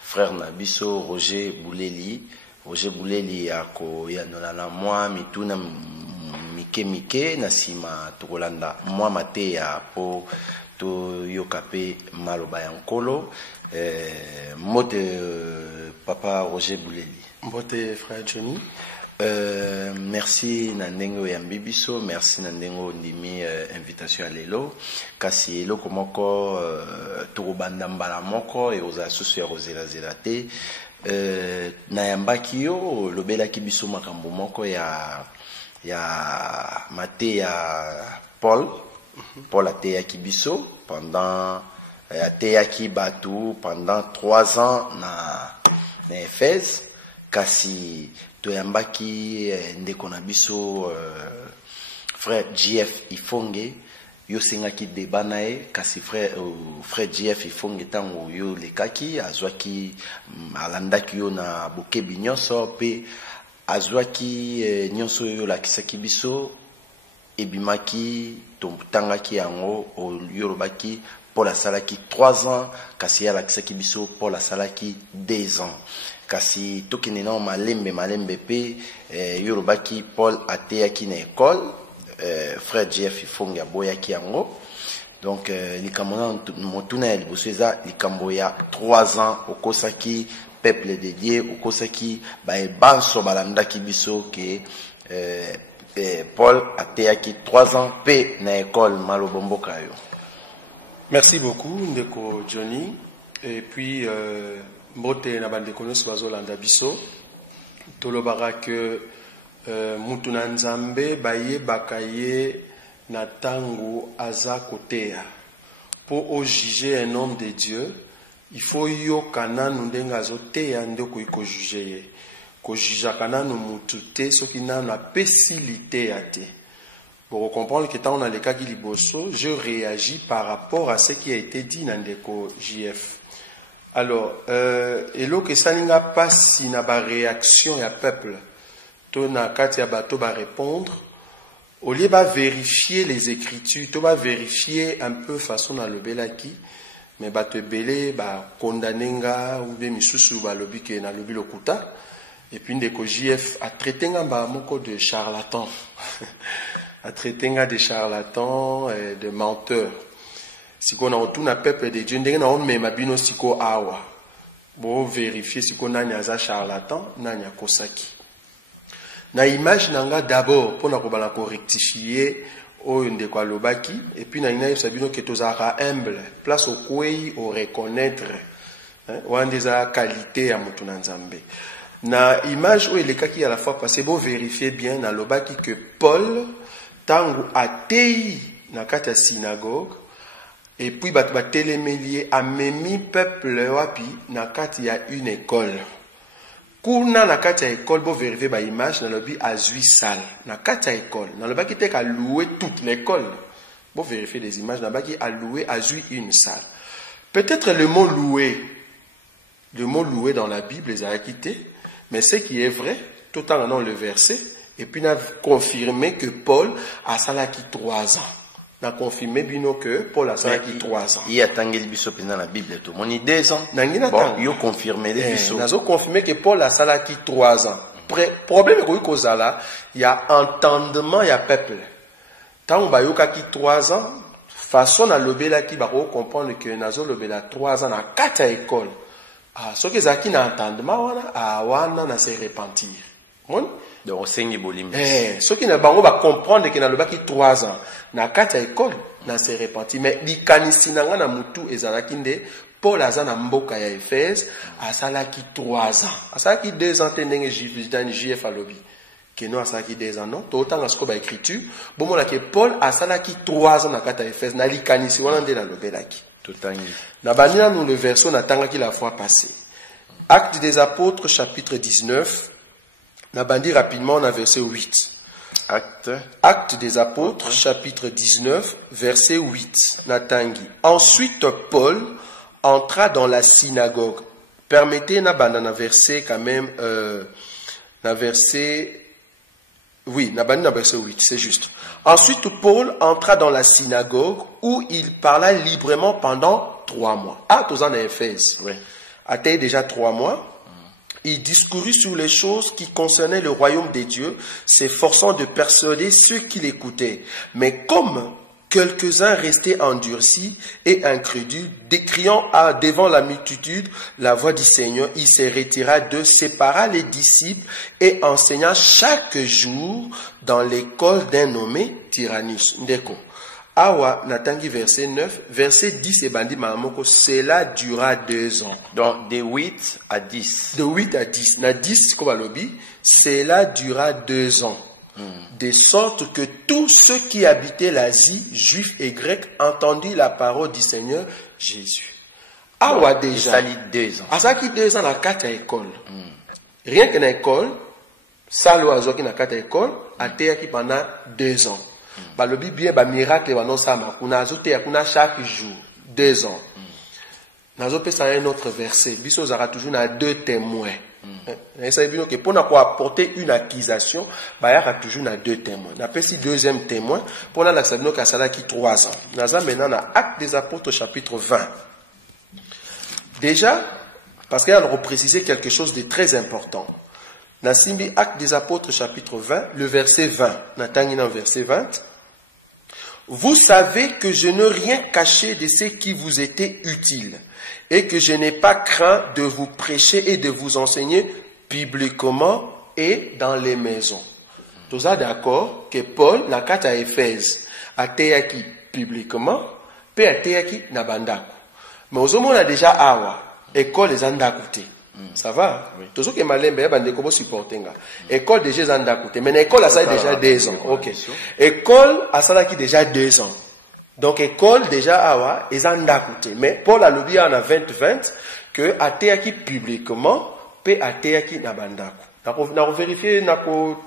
frère Nabiso Roger Bouleli. Roger Bouleli ako ya nolala moi mituna mike na sima tokolanda moi mate ya po to yokape maloba ya nkolo mote papa Roger Bouleli. Mbote frère Johnny. Merci Nandengo Yambibiso, merci Nandengo Ndimi invitation à lelo. Kasi eloko moko turubanda mbala moko e oza susu ya rozela zelate. Na yambaki yo lobela kibiso makambo moko ya mate ya Paul ateya kibiso pendant ateya ki batu pendant 3 ans na Éphèse. Kasi toyambaki ndeko na biso frère JF Ifonge yo sengaki débat nae kasi frère JF Ifonge tango yo lekaki azwaki alandaki yo na bokebi nyonso pe azwaki nyonso yo lakisaki biso ebimaki tongaki yango yo lobaki Paul asalaki 3 ans kasi ya lakisaki biso Paul asalaki 2 ans. Kasi tokene na malembe pe yorobaki Paul ateyaki na école frère JF Ifonge aboyaki yango donc likambo na motuna ya liboso eza likambo ya 3 ans okosaki peuple de Dieu okosaki baebanso balandaki biso ke Paul ateyaki 3 ans pe na école malobomboka yo. Merci beaucoup ndeko Johnny et puis mbote na bande konos bazolanda biso tolobaka que mutu na nzambe baye bakaye na tango aza kotea pour au juger un homme de Dieu il faut yo kana ndenga zotea ndeko iko juger ko juger kana no mutu te soki na na pessilité ate. Pour comprendre que tant on a les cas qui liboso je réagis par rapport à ce qui a été dit dans ndeko JF. Alors, et l'eau que ça n'a pas si n'a pas réaction ya peuple, to na kati ya bato ba répondre, au lieu de vérifier les écritures, to va vérifier un peu façon à lobelaki, mais bato belé ba condamnenga ou bien misusu ba lobi ke na lobi lokuta, et puis ndeko JF a traité ngamba moko de charlatan, a traité nga de charlatan et de menteur. Si on a un peuple de Dieu, on a même abino siko awa. Bon vérifier si on a un charlatan, nanya kosaki. Na image nanga d'abord pour na kobala ko rectifier o ndeko lobaki et puis na ina sabino ke tozara humble, place au kwei au reconnaître. Ou des qualité à mutu na nzambe. Na image o elekaki à la fois passé bon vérifier bien na lobaki que Paul tangu atei na kata synagogue. Et puis, bat télémélier a memi peuple wapi na kati ya une école. Kuna na kati ya école, bo vérifier ba image na lobi a 8 salles. Na kati ya école. Na lobi ki te ka louer toute l'école. Bo vérifier les images na baki a louer a 8 une salle. Peut-être le mot louer dans la Bible les a quittés, mais ce qui est vrai, tout en dans le verset, et puis n'a confirmé que Paul a salaki 3 ans. Na confirmé bino que Paul a salaki 3 ans. Il a tangeli biso pena la Bible to moni 2 ans. Bon, yo confirmé les biso. Nazo confirmé que Paul a salaki 3 ans. Problème ko kozala, il y a entendement ya peuple. Tant ba yoka ki 3 ans, façon na lobela ki ba ko comprendre que nazo lobela 3 ans na kata école. Ah, ce que zaki na entendement wana na se repentir. Mon donc sengi bolimbi ceux qui ne bango va comprendre que na lobaki 3 ans na kata école na se repentir mais likanisi nanga na mutu ezalaki nde Paul aza na mboka ya Éphèse asalaki 3 ans asalaki 2 ans ndenge JF alobi que non asalaki 2 ans non to tanga sko ba écriture bomona que Paul asalaki 3 ans na kata Éphèse na likanisi wana nde na lobelaki totangi na banina nous le verset na tangaki la fois passée. Actes des apôtres chapitre 19. On a bandit rapidement, on a verset 8. Actes des apôtres, chapitre 19, verset 8. Natangi. Ensuite, Paul entra dans la synagogue. Permettez, na verset quand même, na verset, oui, na verset 8, c'est juste. Ensuite, Paul entra dans la synagogue où il parla librement pendant 3 mois. Ah, tous en Éphèse. Oui. atteint déjà 3 mois. Il discourut sur les choses qui concernaient le royaume des dieux, s'efforçant de persuader ceux qui l'écoutaient. Mais comme quelques-uns restaient endurcis et incrédules, décriant devant la multitude la voix du Seigneur, il se retira d'eux, sépara les disciples et enseigna chaque jour dans l'école d'un nommé Tyrannus. Ndeko. Awa, Natangi, verset 9, verset 10, et bandi mamoko, cela dura 2 ans. Donc, de 8 à 10. De 8 à 10. Na 10, comme à l'obi, cela dura 2 ans. De sorte que tous ceux qui habitaient l'Asie, juifs et grecs, entendit la parole du Seigneur Jésus. Awa déjà. Ça lit 2 ans. À ça qui 2 ans, na 4 écoles. Rien que na école, ça l'oiseau qui na 4 écoles, a été qui pendant 2 ans. Bah, le bien, bah, miracle, bah, non, ça m'a, kuna azote, kuna chaque jour, 2 ans. Nazope, ça un autre verset. Biso, zara toujours, na 2 témoins. Et ça veut dire que pour apporter une accusation, bah, il y a toujours na 2 témoins. Na pe si 2e témoin, pour la sabino ka sala qui 3 ans. Naza maintenant, na Actes des Apôtres, chapitre 20. Déjà, parce qu'elle a reprécisé quelque chose de très important. Nasimbi, Actes des Apôtres, chapitre 20, le verset 20. Natangina, verset 20. Vous savez que je n'ai rien caché de ce qui vous était utile et que je n'ai pas craint de vous prêcher et de vous enseigner publiquement et dans les maisons. Tout ça d'accord que Paul, la carte à Éphèse, a théaki publiquement, puis a théaki nabandako. Mais aux hommes, on a déjà awa, école les andakouté. Ça va? Oui. Tout ce qui est malin, ben, ben, comment supporter, école déjà andakouté. Mais l'école a ça déjà 2 ans. Ok. École a ça qui déjà 2 ans. Donc, école déjà awa, ils andakouté. Mais Paul a l'oublié en a 20 que a théaki publiquement, puis a théaki nabandako. N'a vérifié, n'a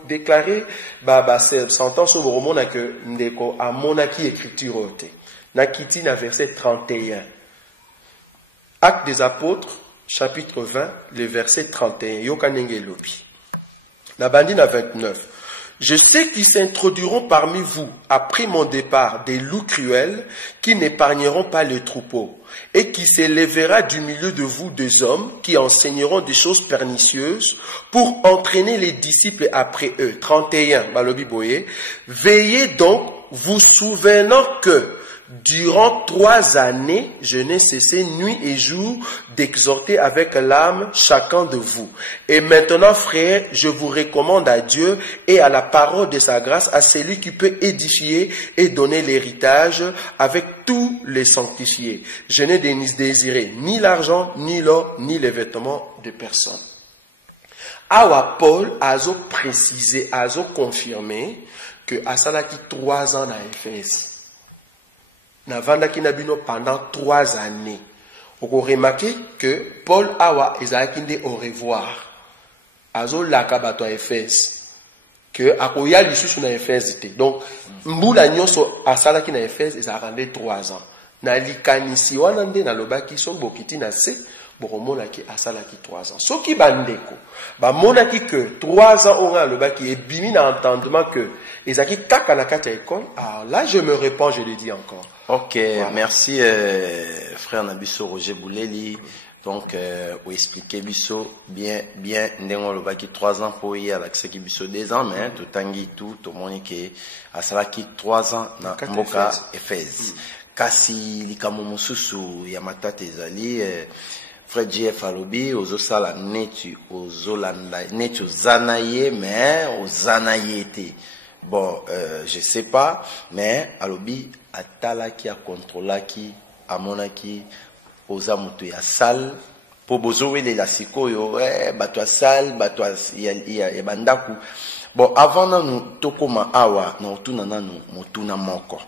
déclaré, sentence au roman que ndeko a monaki écriture ote. N'a quitté na verset 31. Actes des Apôtres, chapitre 20, le verset 31. Yokanenge lopi. La bandine à 29. Je sais qu'ils s'introduiront parmi vous, après mon départ, des loups cruels qui n'épargneront pas le troupeau, et qui s'élèvera du milieu de vous des hommes qui enseigneront des choses pernicieuses pour entraîner les disciples après eux. 31. Balobi Boye. Veillez donc, vous souvenant que durant 3 années, je n'ai cessé nuit et jour d'exhorter avec l'âme chacun de vous. Et maintenant, frères, je vous recommande à Dieu et à la parole de sa grâce, à celui qui peut édifier et donner l'héritage avec tous les sanctifiés. Je n'ai désiré ni l'argent, ni l'or, ni les vêtements de personne. Awa Paul a précisé, a confirmé que Asalaki 3 ans à Éphèse. Navandaki Nabino pendant 3 années. Vous remarquez que Paul Awa Ezaakinde au revoir. Azo lakabato à Éphèse. Que akoya lisusu na Éphèse te. Donc, mbula nyonso asalaki na Éphèse ezarande 3 ans. Na likanisi wanande na lobaki so bokiti na se boromonaki asalaki 3 ans. Soki bandeko, ba monaki que 3 ans on a lobaki et bimi na entendement que ezaki kaka na kata école. Alors là je me réponds, je le dis encore. Ok, voilà. Merci frère Nabiso Roger Bouleli. Donc, vous expliquez biso bien, n'engo le baki 3 ans pour y aller avec ce qui biso 2 ans, mais tout tangi tout le monde qui a ça qui 3 ans na Mboka Éphèse. Kasi likamo mususu ya matata ezali frère JF alobi ozosala netu ozolanda netu zanaye mais ozanaye te. Bon, je sais pas, mais alobi atalaki a controlaki amonaki oza mutu ya sal po bozowele la sikoyo bato ya sal bato ya bandaku. Bon, avant nanu tokoma awa na otuna nanu motuna moko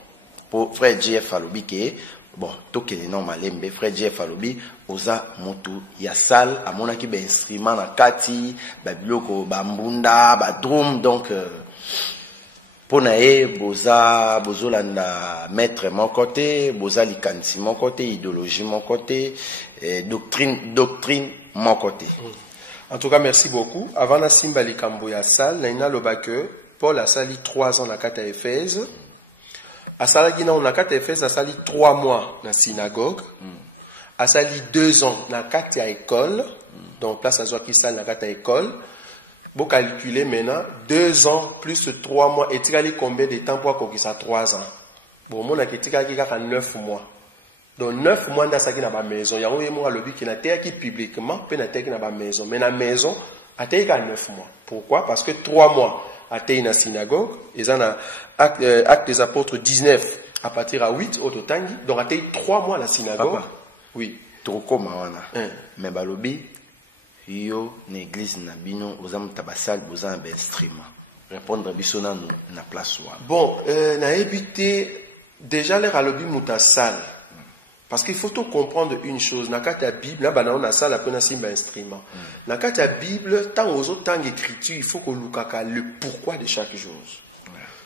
pour frère JF alobi ke bon tokele non malembe frère JF alobi oza mutu ya sal amonaki ba instrument na kati ba biloko ba mbunda ba drum. Donc Ponae, boza, bozolanda maître mon côté, boza likansi mon côté, idéologie mon côté, doctrine mon côté. En tout cas, merci beaucoup. Avant la simba likambo ya sal, naina lobake, Paul a sali 3 ans na kata Éphèse. A salagi na kata Éphèse a sali 3 mois na synagogue. asali 2 ans na kati ya école, donc place à qui sali na kati ya école. Vous calculez maintenant 2 ans plus 3 mois. Et tu as combien de temps pour qu'il ça 3 ans? Bon, mon a qui 9 mois. Donc 9 mois dans sa qui n'a pas maison. Il y a un mois le but qui n'a pas qui publiquement, puis n'a pas qui n'a pas maison. Mais la maison a été 9 mois. Pourquoi? Parce que 3 mois a été dans la synagogue. Ils ont acte des apôtres 19 à partir à 8 au Tangi. Donc a été 3 mois à la synagogue. Papa. Oui. Trop comme mais balobi. Yo l'église na bino ozam tabasal bozan instrument répondre biso na place wa bon na éviter déjà les alobi mutasal parce qu'il faut tout comprendre une chose na kata bible na bana on a ça la pena simba instrument na kata bible tant aux autres temps écriture il faut que lukaka le pourquoi de chaque chose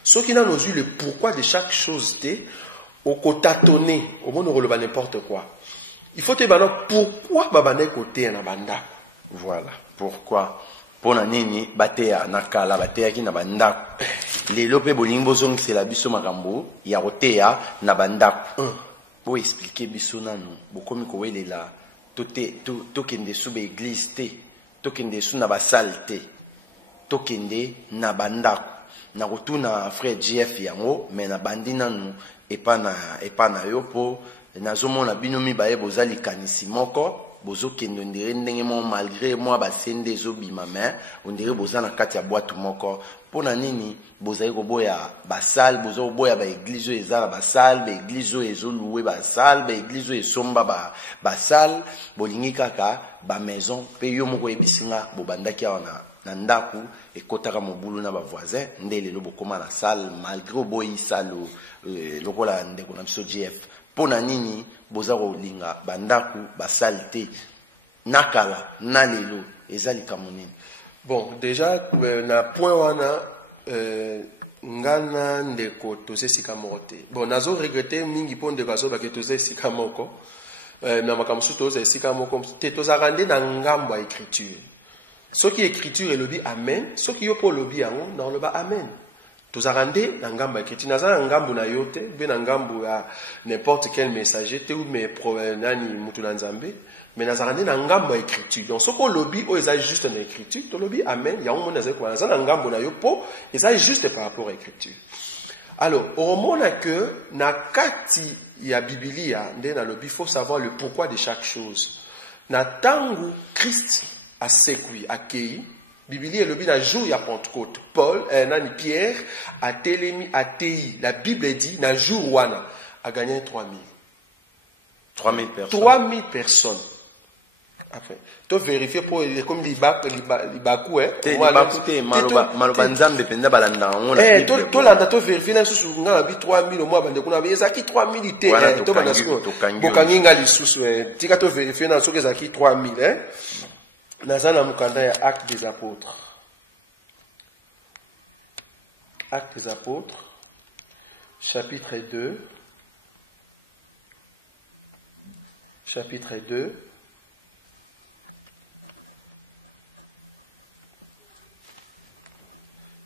ceux qui n'ont eu le pourquoi de chaque chose au kotatonner au monde on le n'importe quoi il faut te bana pourquoi babane côté na banda. Voilà. Pourquoi? Pona nini bateya nakala bateya ki na bandako. Lelo pe bolingi bozongi c'est la biso makambo ya roteya na bandako. Pour expliquer biso nanu bokomi ko welela to kende sube église te to kende su na basalte to kende na bandako. Na rotuna frère JF yango mais na bandi nanu epa na yo po nazomona bino mibaye bozali kanisi moko. Bozo kende ndire ndenge mo malgré moi basende zobima mais on dirait boza na kati ya boîte moko pona nini bozali ko boya basal bozo boya ba église ezala basal ba église ezo louer basal ba église esomba basal bolingi kaka ba maison pe yo moko ebisinga bobandaki wana na ndaku ekotaka mobulu na ba voisin ndele lo bokoma na salle malgré boyi salo lokola ndeko na biso GF pona nini bozako linga bandaku basalte nakala na lelo ezali kamonini. Bon déjà na point wana ngana ndeko tose sika mote bon nazo regretter mingi po ndeko azo ba ke tose sika moko na makamsu tose sika moko te toza rande na ngambo ya écriture ce qui écriture et le dit amen ce qui yo po le bi yango na le ba amen. Tozarande na ngambo écriture naza na ngambo na yote be na ngambo ya n'importe quel messager te ou mais nani mutu na nzambe mais nazarande na ngambo écriture donc ce qu'on lobby o eza juste na écriture to lobby amen ya on naza kwa naza na ngambo na yo po eza juste par rapport à écriture. Alors au moment que na kati ya biblia nde na lobby faut savoir le pourquoi de chaque chose na tangu Christ a sekui akei Biblia le bin a jour ya Pentecôte. Paul, Pierre a télémi a tei. La Bible dit na jour wana a gagné 3000. 3000 personnes. 3000 personnes. Enfin, tu vérifies pour comme libaku maloba nzambe penda balanda to landa to vérifier na susu nga bi 3000 au mois bande kuna bi ezaki 3000 te to bana siko bokanginga lisusu tika to vérifier na soki ezaki 3000 Nazana mukanda ya Actes des Apôtres. Actes des Apôtres, chapitre 2. Chapitre 2.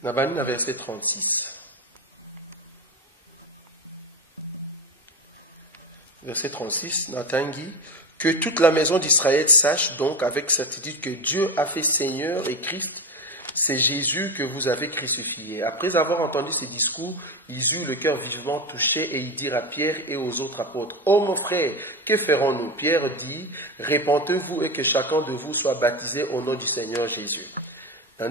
Nabani na verset 36. Verset 36, Natangi. Que toute la maison d'Israël sache donc avec certitude que Dieu a fait Seigneur et Christ, c'est Jésus que vous avez crucifié. Après avoir entendu ces discours, ils eurent le cœur vivement touché et ils dirent à Pierre et aux autres apôtres, « Oh mon frère, que ferons-nous » Pierre dit, « Répentez-vous et que chacun de vous soit baptisé au nom du Seigneur Jésus. » Pour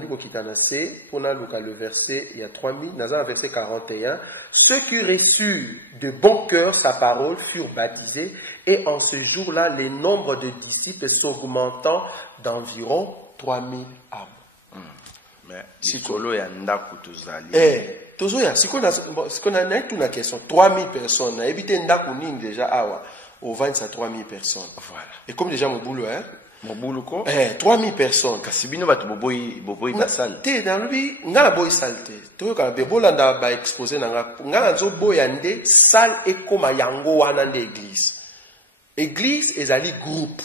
le verset, il y a 3000, dans le verset 41, ceux qui reçurent de bon cœur sa parole furent baptisés et en ce jour-là, les nombres de disciples s'augmentant d'environ 3000 âmes. Mais sikolo ya ndaku tozali. Tozoya, siko na toute la question, 3000 personnes, éviter ndaku nini déjà awa, au 20 à 3000 personnes. Voilà. Et comme déjà mon boulot, Mobulu ko 3000 personnes kasibino batu boboyi basal te dans lui ngala boy salte to ka be bolanda ba exposer ngala zo boya nde sal ekoma yango wana nde église ezali groupe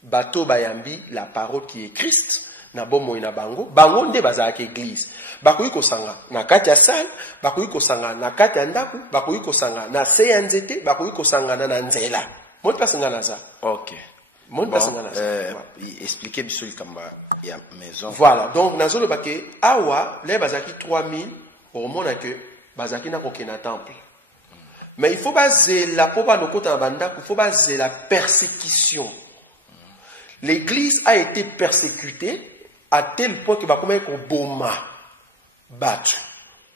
bato bayambi la parole qui est Christ na bomo ina bango nde bazaka église bakoyi kosanga na kati ya sal bakoyi kosanga na kati ya ndaku bakoyi kosanga na se ya nzete bakoyi kosanga na nzela Mon place nganaza. Ok. Mon place nganaza. Expliquez biso likamba ya maison. Voilà. Donc nazo le baké awa les bazaki 3000 au monde que bazaki na kokena temple. Mais il faut baser la poba no kota banda, il faut baser la persécution. L'église a été persécutée à tel point que ba comme ko boma battu.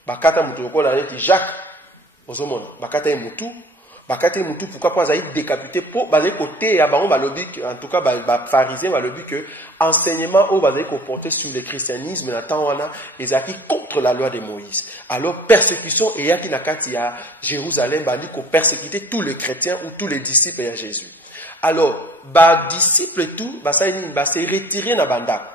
Bakata mutu ko na neti Jacques ozomona bakata mutu pourquoi pas aïe décapité pour baser côté ya bango balobi en tout cas ba pharisien balobi que enseignement au baser ko porter sur le christianisme na tawana ezaki contre la loi de Moïse. Alors persécution et yaki na kati ya Jérusalem bali ko persécuter tous les chrétiens ou tous les disciples de Jésus. Alors ba disciples et tout ba ça ba se retirer na banda.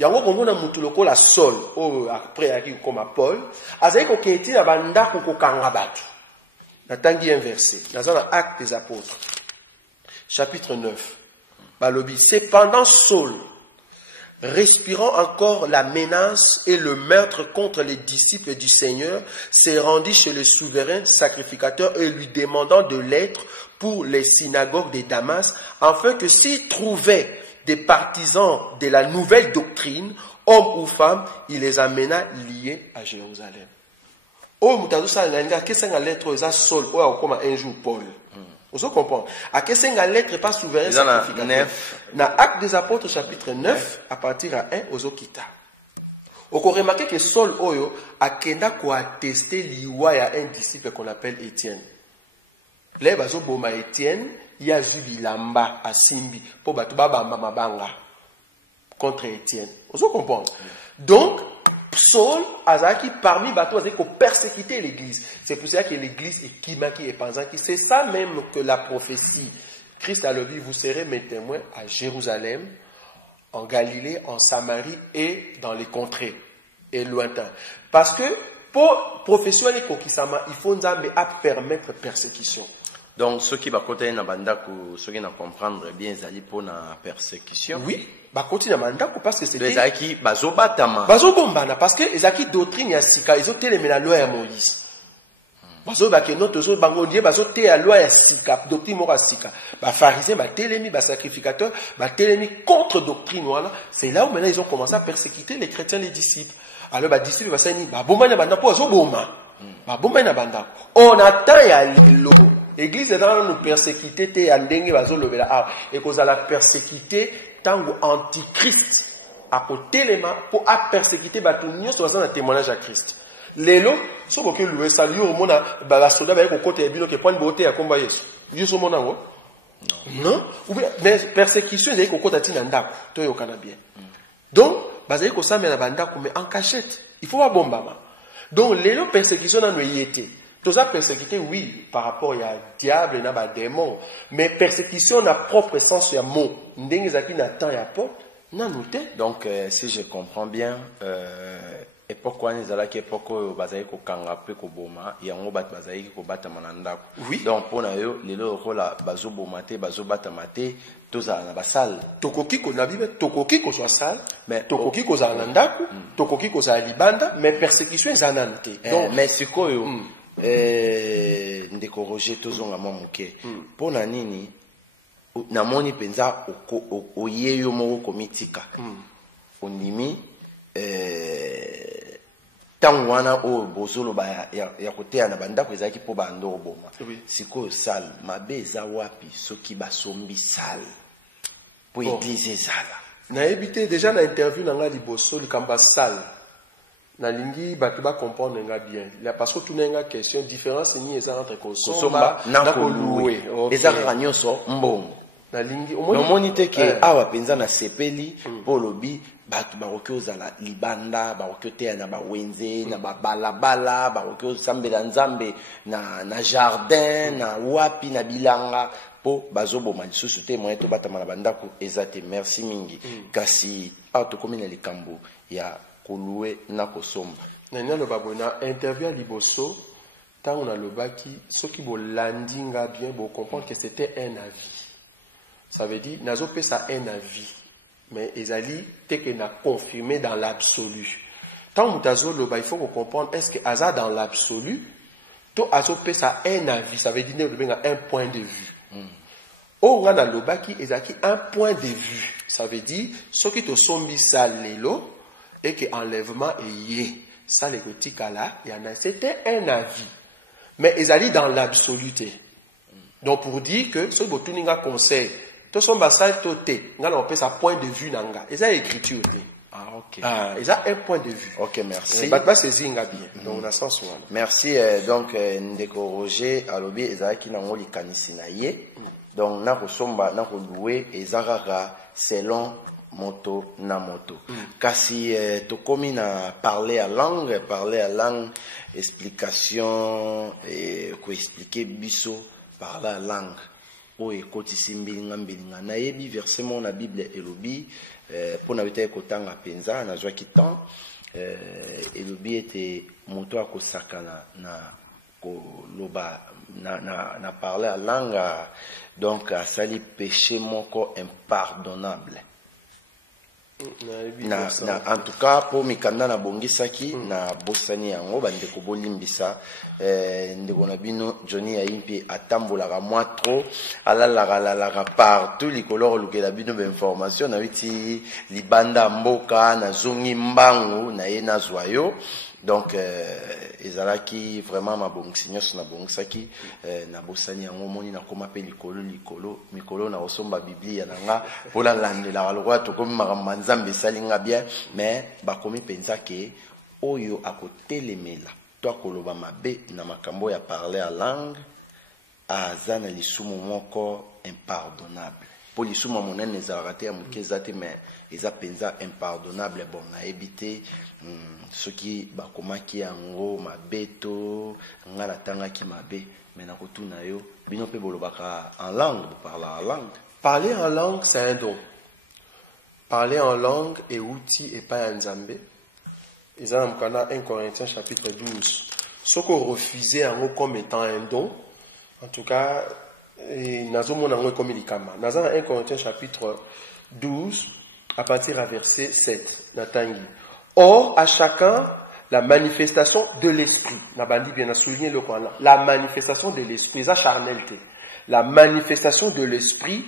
Yango komona mutu lokola Saul o après yaki comme Paul azaki ko kenti na banda ko kanga batu. Natangi un verset. Dans l'Acte des Apôtres, chapitre 9. Balobi. Cependant, Saul, respirant encore la menace et le meurtre contre les disciples du Seigneur, s'est rendu chez le souverain sacrificateur et lui demandant de l'être pour les synagogues de Damas, afin que s'il trouvait des partisans de la nouvelle doctrine, hommes ou femmes, il les amena liés à Jérusalem. Oh, mutazo sa nanga kesa nga lettre za Saul ou akoma un jour Paul. Vous comprenez? À kesa nga lettre pas souverain sacrificateur. Na Acte des Apôtres chapitre 9 à partir à 1 ozokita. Oko remarquer que Saul oyo akenda ko attester liwa ya un disciple qu'on appelle Étienne. Les bazo boma Étienne, il y a Jubilamba à Simbi pour batu bamba mabanga contre Étienne. Vous comprenez? Donc Saul azaki parmi bateaux qui ont persécuté l'église. C'est pour ça que l'église est kimaki et panzaki. C'est ça même que la prophétie. Christ a dit, vous serez mes témoins à Jérusalem, en Galilée, en Samarie et dans les contrées et lointains. Parce que pour prophétie il faut à permettre persécution. Donc, ceux qui vont continuer à ceux qui vont comprendre bien, ils allaient pour la persécution. Oui, bah continuer à parce que c'était. Les Zaki, bazobatama. Bazobombana parce que les Zaki doctrine ya sika, ils ont télé la loi à Moïse. Bazobake notre zo bangondier bazoté la loi ya sika, doctrine mora sika. Bah pharisiens, bah télémi, bah sacrificateurs, bah télémi contre doctrine voilà. C'est là où maintenant ils ont commencé à persécuter les chrétiens, les disciples. Alors bah disciples bah ça ni bah bombana banda pour azoboma. Bah bombana banda. On attend ya lelo. L'église est dans nous persécuter, te andenge bazo lobela ah et cause à la persécuter tango antichrist à côté les mains pour à persécuter batunyo sur un témoignage à Christ. Lelo so boke loué salut au monde ba soda ba ko côté bino ke point beauté à combat Yesu. Yesu mona ngo? Non. Ou bien mais persécution est ko côté tina ndako to yo kana bien. Donc bazali ko samela bandako mais en cachette. Il faut pas bombama. Donc lelo persécution na no yete. Tout ça persécuté, oui, par rapport à diable et à démon. Mais persécution n'a propre sens à mot. Donc, si je comprends bien, et pourquoi nous allons que pourquoi bazaï ko kanga pe ko boma, yango bat bazaï ko bata mananda. Oui. Donc pour na yo, les loro la bazo bomate, bazo bata mate, tous à la basal. Tokoki ko na bibe, tokoki ko soit sale, mais tokoki ko za nandaku, tokoki ko za libanda, mais persécution zanante. Donc, mais c'est quoi yo? Ndeko Roger tozonga mwa moke pona nini namoni penza oyeyo moko komitika onimi tango wana o bozolo ba ya koteya na bandako ezaki po bando oboma sikoyo sale mabe eza wapi soki basombi sale po église ezala na ebité déjà na interview na nga liboso likamba sale na lingi bakiba comprendre nga bien la parce que tout nga question différence ni eza entre kosomba na koloué eza ranyoso mbongo na lingi omoni te ke awa penza na sepeli polobi batu baroki ozala libanda baroki oteya na bawenze na babalabala baroki osambela nzambe na jardin na wapi na bilanga po bazoboma lisusu te moyen to batama na bandako eza te merci mingi kasi awa tokomi na likambo ya koloué na kosomba nani aloba bona interview à liboso tant on a le baki ceux qui bo landinga bien bo comprendre que c'était un avis ça veut dire nazo pesa un avis mais ezali te que na confirmé dans l'absolu tant mutazo loba il faut comprendre est-ce que aza dans l'absolu to azo pesa un avis ça veut dire un point de vue O ngana lobaki ezaki un point de vue. Ça veut dire, ce qui te sombi ça lelo, et que enlèvement est yé. Ça les petits cas là, il y en a, c'était un avis. Mais ils allaient dans l'absoluté. Donc pour dire que, ce que tu n'as conseil, tout son basal toté, on appelle ça point de vue nanga. Ils ont écriture. Ah, ok. Ah, ils ont un point de vue. Ok, merci. Donc, on a sens. Merci, donc, Ndeko Roger, alobi, ezaki na ngoli kanisi na ye. Donc, na kosomba, na koloué, ezarara, selon moto na moto. Kasi, tokomi na parler à langue, explication, ko expliquer biso, parler à langue. Oye, kotisi mbilinga mbilinga. Na yebi, verset mon na Bible elobi, pour na wite kotanga penza, na joa kitan, elobi ete moto akosakana na koloba, na parler à langue, donc, sali péché moko impardonnable. En tout cas, pour mikanda na bongisaki, na bosani yango, bande ko bolimbisa, ndeko na bino, Johnny Aimpi, atambolaka mwa trop, alalara partout, likoloro lukela bino information, na witi libanda mboka, na zongi mbangu, na ye na zwayo. Donc, ezalaki vraiment ma bongisignos na bongisaki, na bosani yango moni na koma pe mikolo na osomba biblia na nga, pola landela alwa tokomi makambo nzambe salinga bien, mais bakomi penza ke oyo akotelemela to akoloba mabe na makambo ya parler à langue aza na lisumu moko impardonnable. Po lisumu monene ezalaka te ya moke eza te, mais eza penza impardonnable. Bon, na ebite ceux qui bakomaki yango mabeto ngala tangaki mabe, mais na kotuna yo bino pe bolobaka en langue, parler en langue. Parler en langue, c'est un don. Parler en langue est outil et pas un nzambe. Ils ont 1 Corinthiens chapitre 12. Ce qu'on refusait en comme étant un don, en tout cas, nazo mon en comme likama. Nazo 1 Corinthiens chapitre 12 à partir à verset 7. Natangi. Or, à chacun, la manifestation de l'esprit. Nabandi bien a souligné le Coran. La manifestation de l'esprit, ça charnalité. La manifestation de l'esprit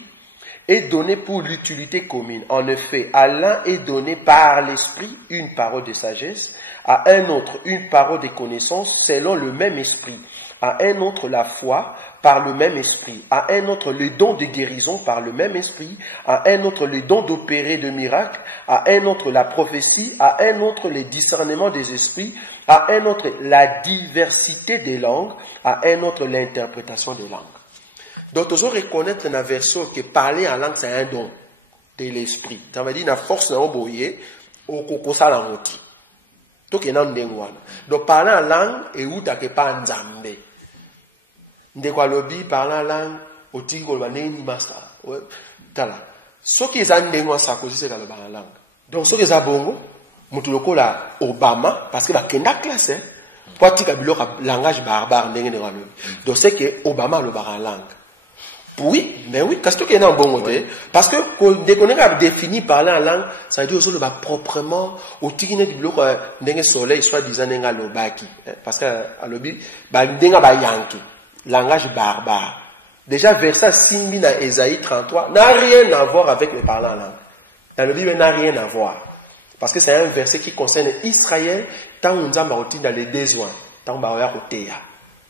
est donnée pour l'utilité commune. En effet, à l'un est donné par l'esprit une parole de sagesse, à un autre une parole de connaissance selon le même esprit, à un autre la foi par le même esprit, à un autre le don de guérison par le même esprit, à un autre le don d'opérer de miracles, à un autre la prophétie, à un autre le discernement des esprits, à un autre la diversité des langues, à un autre l'interprétation des langues. Donc, tu dois reconnaître dans la version que parler en langue, c'est un don de l'esprit. Ça veut dire, la force n'a pas boyé, au kokosa la roti. Donc, il y a un ndengwana. Donc, parler en langue, et où t'as que pas en zambé. Ndekwa lobi, parler en langue, au tiki kolba nengi masa. Tala. Ce qui est en ndengwana, ça cause c'est dans le langue. Donc, ce qui est en bongo, mutuloko la Obama, parce que la kenda classe, hein, pour tika biloko langage barbare, ndenge lobi. Donc, c'est que Obama le bar en langue. Oui, mais oui, parce que c'est un bon côté. Parce que dès qu'on a défini parler en langue, ça veut dire aussi le bas proprement au tigine du bloc d'un soleil soit disant d'un lobaki. Parce que à l'obi, d'un bayanki, langage barbare. Déjà verset 6 dans Ésaïe 33 n'a rien à voir avec le parler en langue. Dans le Bible n'a rien à voir. Parce que c'est un verset qui concerne Israël tant on a maroti dans les besoins, tant on a côté.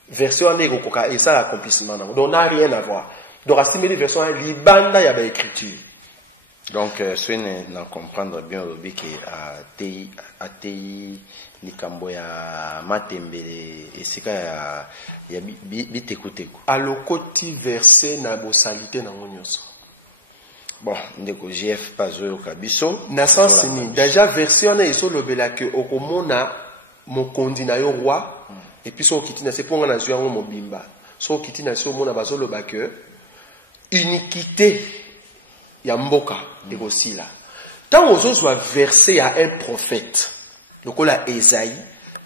Verset en égokoka et ça l'accomplissement. Donc n'a rien à voir. Donc, à les versions, libanda y a des écritures. Donc, ce n'est pas comprendre bien le but que ATI, Nikambo ya Matembele, et c'est qu'il y a bitekute. À l'okoti versé na bosalité na monyoso. Bon, ndeko GF pas au kabiso. Na sens ni déjà verset on est sur le bela que okomona mon kondina yo roi et puis so kitina c'est pour na zuango mobimba. So kitina so mona bazolo ba que uniquité ya mboka et aussi là. Tant aux autres soit versé à un prophète, le kola Esaïe,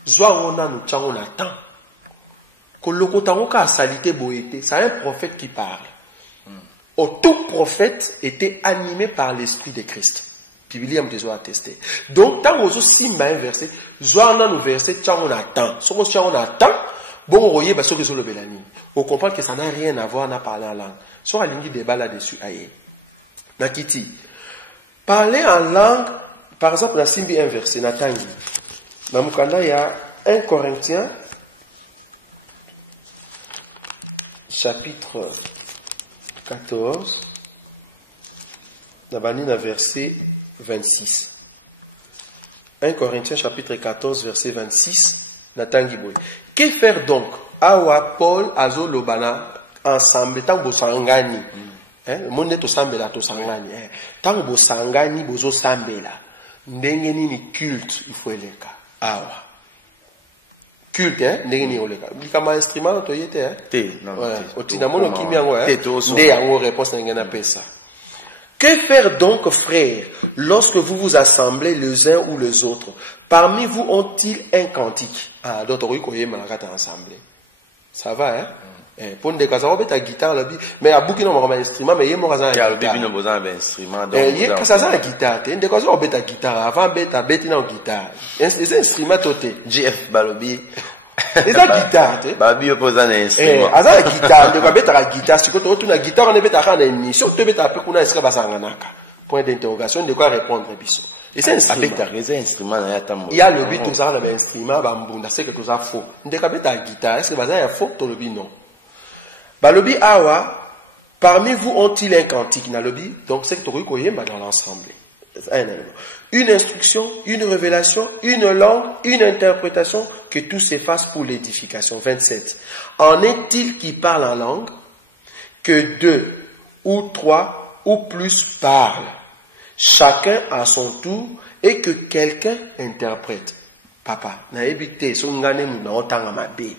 soit on a nous tient on attend. Que le kotangoka a salité boété, c'est un prophète qui parle. Tout prophète était animé par l'esprit de Christ. Bible me déjà attesté. Donc tant aux autres simba un verset, soit on a nous verset tient on attend. Ce qu'on on attend. Bon, on voyait, bah, sur le belani. On comprend que ça n'a rien à voir, n'a parlé en langue. Soit alingi débat là-dessus, aïe. Nakiti. Parler en langue, par exemple, na simbi inversé, na tangi. Na mukanda, il y a 1 Corinthiens, chapitre 14, na bani na verset 26. 1 Corinthiens, chapitre 14, verset 26, na tangi boy. Que faire donc? Awa Paul azo lobana ensemble, tant bosangani. Monde to sambela to sangani. Tant bosangani bozo sambela. Ndenge nini culte il faut eleka. Awa. Culte ndenge ni oleka. Bikama instrument to yete Te, non. Otina mono kimi yango nde yango réponse ndenge na pesa. Que faire donc, frères, lorsque vous vous assemblez les uns ou les autres? Parmi vous ont-ils un cantique? Ah, d'autres oui, qu'on y est ensemble. Ça va, hein? Pour des cas, on va ta guitare, mais à bouquin, on va un instrument, mais il y a un guitare. Il y a un instrument. Il y a un guitare. Il y a un guitare. Avant, il y a un guitare. C'est un instrument toté. GF Balobi. C'est la guitare. Babi oppose un instrument. Ah, la guitare. Tu vas mettre la guitare. Si tu retournes la guitare, on est mettre à une émission. Tu vas mettre à une bassanganaka. Point d'interrogation. De quoi répondre, biso. Et c'est un instrument. Il y a le but, tout ça, dans l'instrument, bambunda. C'est quelque chose de faux. Tu vas mettre la guitare. Est-ce que ça est faux? Tu le dis non. Balobi awa. Parmi vous ont-ils un cantique? Nalobi. Donc, c'est que tu vas dans l'ensemble. Une instruction, une révélation, une langue, une interprétation, que tout s'efface pour l'édification. 27. En est-il qui parle en langue? Que 2 ou 3 ou plus parlent, chacun à son tour, et que quelqu'un interprète. Papa, na ebite, so ngane muna otanga mabe.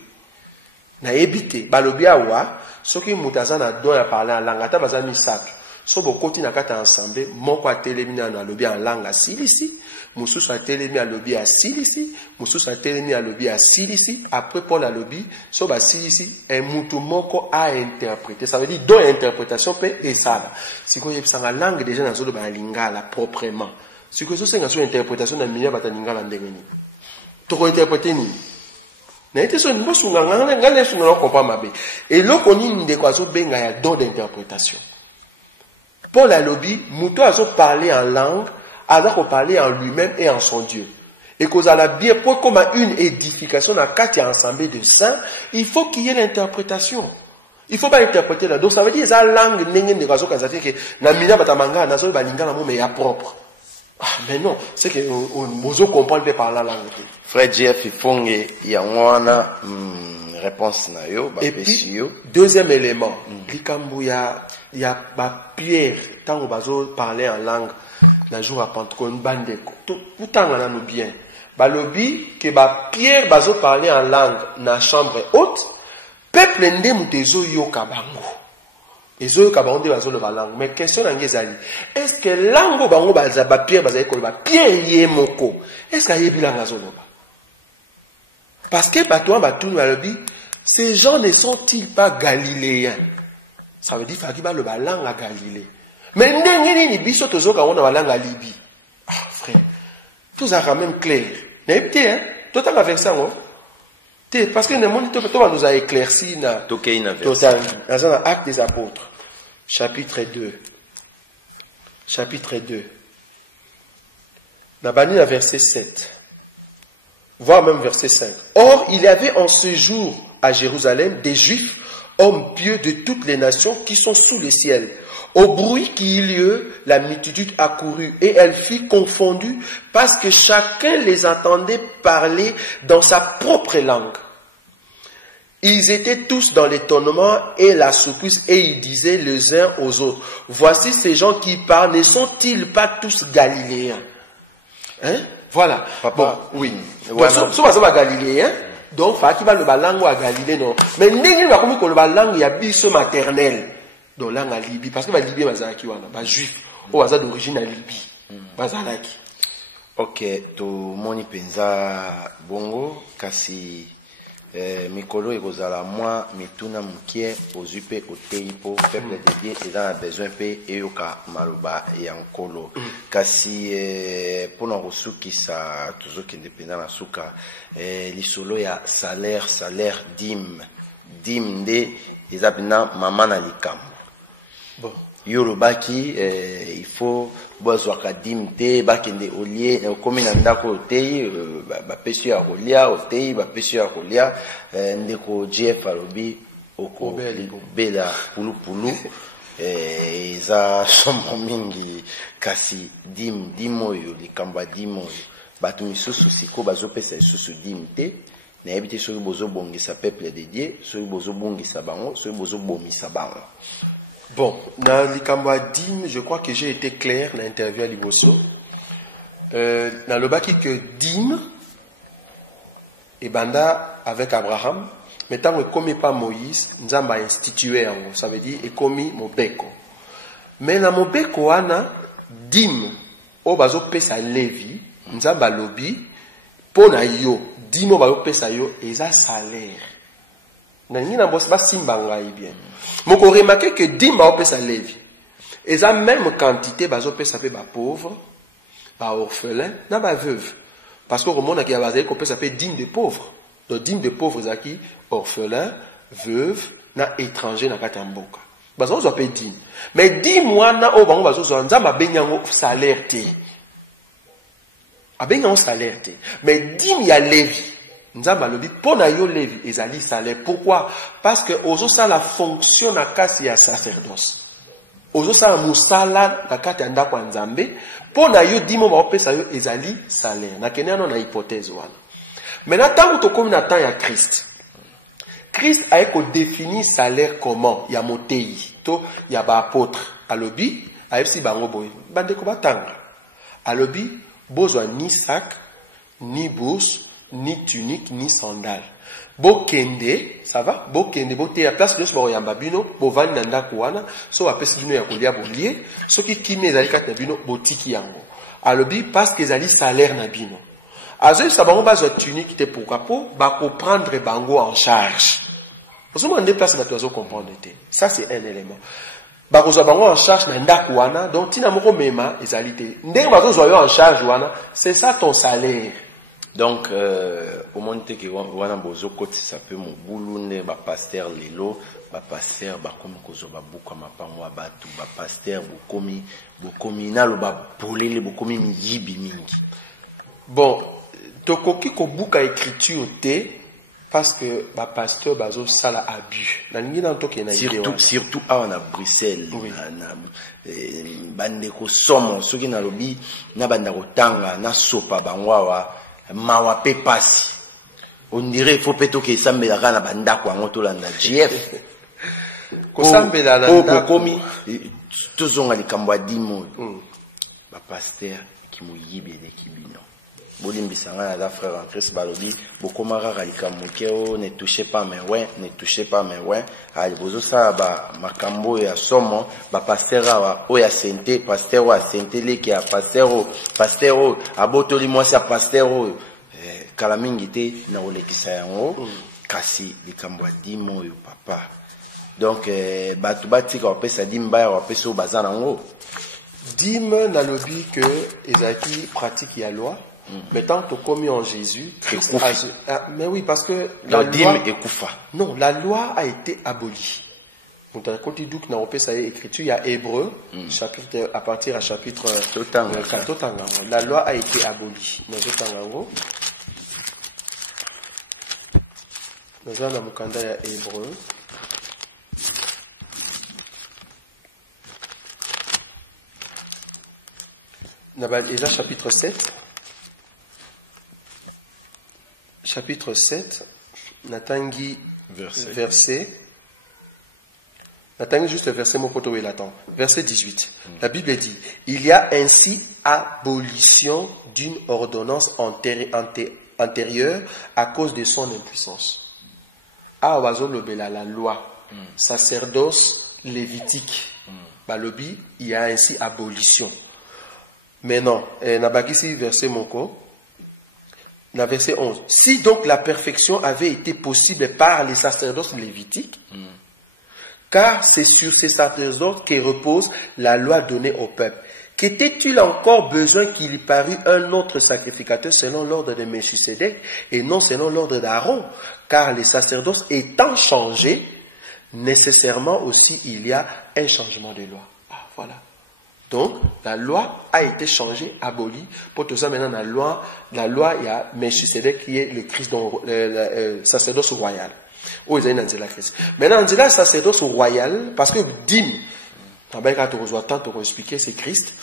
Na ebite, balobi awa, soki mutazana don ya parler en langue, ata bazami sac. So bokoti na kata ensemble, moko atelemi na lobi en langue asilisi, mususu atelemi alobi asilisi, mususu atelemi alobi asilisi, après Paul alobi, so ba silisi, un mutu moko a interprété. Ça veut dire don interprétation pe et ça. Si ko yebisa nga langue déjà na zolo ba lingala proprement. Si ko so senga so interprétation na minya bata lingala ndengeni. To ko interpréter ni. Na ite so ndo sunga ngale sunga no comprend mabe. Et loko ni ndeko azo benga ya don d'interprétation. Paul a lobby, Mouto a parlé en langue, a parlé en lui-même et en son Dieu. Et qu'on a bien, pour comme une édification dans quatre ensemble de saints, il faut qu'il y ait l'interprétation. Il faut pas interpréter là. Donc ça veut dire que la langue n'est pas que na mina batamanga na so balinga na mo mais ya propre. Ah mais non, c'est que on comprend pas par la langue. Frère Jeff il y a une réponse na yo ba. Et puis deuxième élément, likambu il y a Pierre, tant qu'on parler en langue, la jour à Pentecôte, bandeko. Tout temps on a nous bien. Balobi que Pierre bazo parler en langue na chambre haute, peuple ndé mutezo yo kabango. Ezo yo kabango de bazo le langue. Mais question ngezali, est-ce que langue bango baza Pierre baza ko ba Pierre yemoko? Est-ce que yebi langue zo loba? Parce que batouan batou balobi, ces gens ne sont-ils pas galiléens? Ça veut dire qu'il va le langue à Galilée. Mais n'engeni ni biso tozoka on a langue à Libye. Ah frère, tout ça quand même clair. N'ébité hein, tout à verset hein. Parce que le monde tout nous a éclairci na tokeina verset. Dans un acte des apôtres, chapitre 2. Chapitre 2. Na bani na verset 7. Voire même verset 5. Or, il y avait en ce jour à Jérusalem des Juifs, hommes pieux de toutes les nations qui sont sous le ciel. Au bruit qui eut lieu, la multitude accourut et elle fut confondue parce que chacun les entendait parler dans sa propre langue. Ils étaient tous dans l'étonnement et la surprise et ils disaient les uns aux autres, voici ces gens qui parlent, ne sont-ils pas tous galiléens? Hein? Voilà. Papa, bon, oui. Soit galiléen. Donc, il va le langue à Galilée, non. Mais n'est pas comme le langue, il y a biso maternel. Donc, langue à Libye. Parce que la Libye, c'est un juif. Ou c'est d'origine à Libye. Ok, to moni penza bongo, kasi mikolo ekozala moi mituna mukie ozupe otei po peuple de Dieu et dans besoin pe eyoka maluba ya nkolo kasi pona kosukisa tozokende pena na suka lisolo ya salaire dîme nde eza pena mama na likambo Bon. Yorobaki, il faut boire dimte, bakende olie, comme ndako otei, ba pesi ya rolia, otei, ba pesi ya rolia, ndeko GF alobi, oko bela pulu pulu, eza somo mingi, kasi dimoyo, likamba dimoyo, batu misusu siko bazopesa isusu dimte, na ebite soki bozo bongisa peuple de Dieu, soki bozo bongisa bango, soki bozo bomisa bango. Bon, dans l'Ikamba Dim, je crois que j'ai été clair dans l'interview à Liboso. Dans le baki que Dim et Banda avec Abraham, mais tant que comme pas Moïse, nous avons institué, ça veut dire et commis Mobeko. Mais dans Mobeko, ana Dim, au bazo pesa Lévi, nous avons lobby, pour na yo, Dim au bazo pesa yo, et ça salaire. Nangi na boss ba simbanga bien. Moko remarquer que dimba opesa levi. Et ça même quantité bazo pesa pe ba pauvre, ba orphelin, na ba veuve. Parce que au monde qui a basé qu'on pesa pe dîme de pauvres. Donc dîme de pauvres zaki orphelin, veuve, na étranger na katamboka. Bazo zo pe dîme. Mais dîme wana o bango bazo zo nzamba benyango salaire te. Abenyango salaire te. Mais dîme ya levi. Nzamba lobi pona yo levi ezali salaire. Pourquoi? Parce que ozo ça la fonction na kasi ya sacerdoce. Ozo ça musala na kati ya ndako nzambe pona yo dimo ba opesa yo ezali salaire. Na keneno na hypothèse wana. Maintenant tant to comme na temps ya Christ. Christ a ko défini salaire comment? Ya motei to ya ba apôtre. Alobi a epsi bango boy. Bande ko batanga. Alobi bozwa ni sac ni bourse ni tunique, ni sandales. Bokende, ça va? Bokende, bote ya place, nyonso bako yamba bino, bovani na ndako wana, so bapesi bino ya kolia bolie, soki kimi ezali kati na bino, botiki yango. Alobi, parce que ezali salaire na bino. Azoyi sa bango bazwa tunique te pourquoi po, bako prendre bango en charge. Oso mwande place bato azo comprendre te. Ça c'est un élément. Bako zwa bango en charge na ndako wana, donc tina moko mema ezali te. Ndenge bazo zwa yo en charge wana, c'est ça ton salaire. Donc, au moment que wana bozo koti ça peut mon boulou ba pasteur lelo, ba pasteur ba komi kozo ba buka mapango abatu, ba pasteur bokomi na lo ba bolele bokomi miyibi mingi. Bon, tokoki ko buka écriture te parce que ba pasteur bazo sala abus. Na ningi na toke na idée surtout à Bruxelles, oui. Na bande ko somo soki na lobi na banda ko tanga na sopa bangwawa mawa pe pasi. On dirait il faut plutôt que ça me la na banda kwa ngoto la na GF. Ko sambela na ndako komi tozonga likambo adimo. Ba pasteur ki moyibe ne kibino. Bolimbisanga na frère en Christ balobi bokomara likambo keo ne touchez pas mes oins, ne touchez pas mes oins. Ali bozo sa ba makambo ya somo ba pasteur wa o ya sente pasteur wa sente leki ya pasteur abotoli mwasi ya pasteur kala mingi te na olekisa yango kasi likambo adimo yo papa. Donc batu batika opesa dimba ya opesa bazana ngo. Dime na lobi que ezaki pratique ya loi. Mais tant que commis en Jésus, mais oui, parce que la loi, non, la loi a été abolie. Donc, quand il dit que nous ça écriture, il y a Hébreu, chapitre, à partir à chapitre 4, la loi a été abolie. Nous avons Mukanda ya Hébreu. Nous chapitre 7. Chapitre 7, Natangi verset. Natangi juste le verset mon poteau et l'attend. Verset 18. La Bible dit, il y a ainsi abolition d'une ordonnance antérieure à cause de son impuissance. Ah, la loi, sacerdoce lévitique. Balobi, il y a ainsi abolition. Mais non, Nabakisi verset Moko. La verset 11. Si donc la perfection avait été possible par les sacerdoces lévitiques, car c'est sur ces sacerdoces que repose la loi donnée au peuple, qu'était-il encore besoin qu'il y parût un autre sacrificateur selon l'ordre de Melchisédek et non selon l'ordre d'Aaron, car les sacerdoces étant changés, nécessairement aussi il y a un changement de loi. Ah, voilà. Donc, la loi a été changée, abolie. Pour tout ça, maintenant, la loi, il y a Melchisedec qui est le Christ, le sacerdoce royal. Oh, ils ont une Christ. Maintenant, on dit là, sacerdoce royal, parce que dîme, tant pour expliquer, c'est Christ.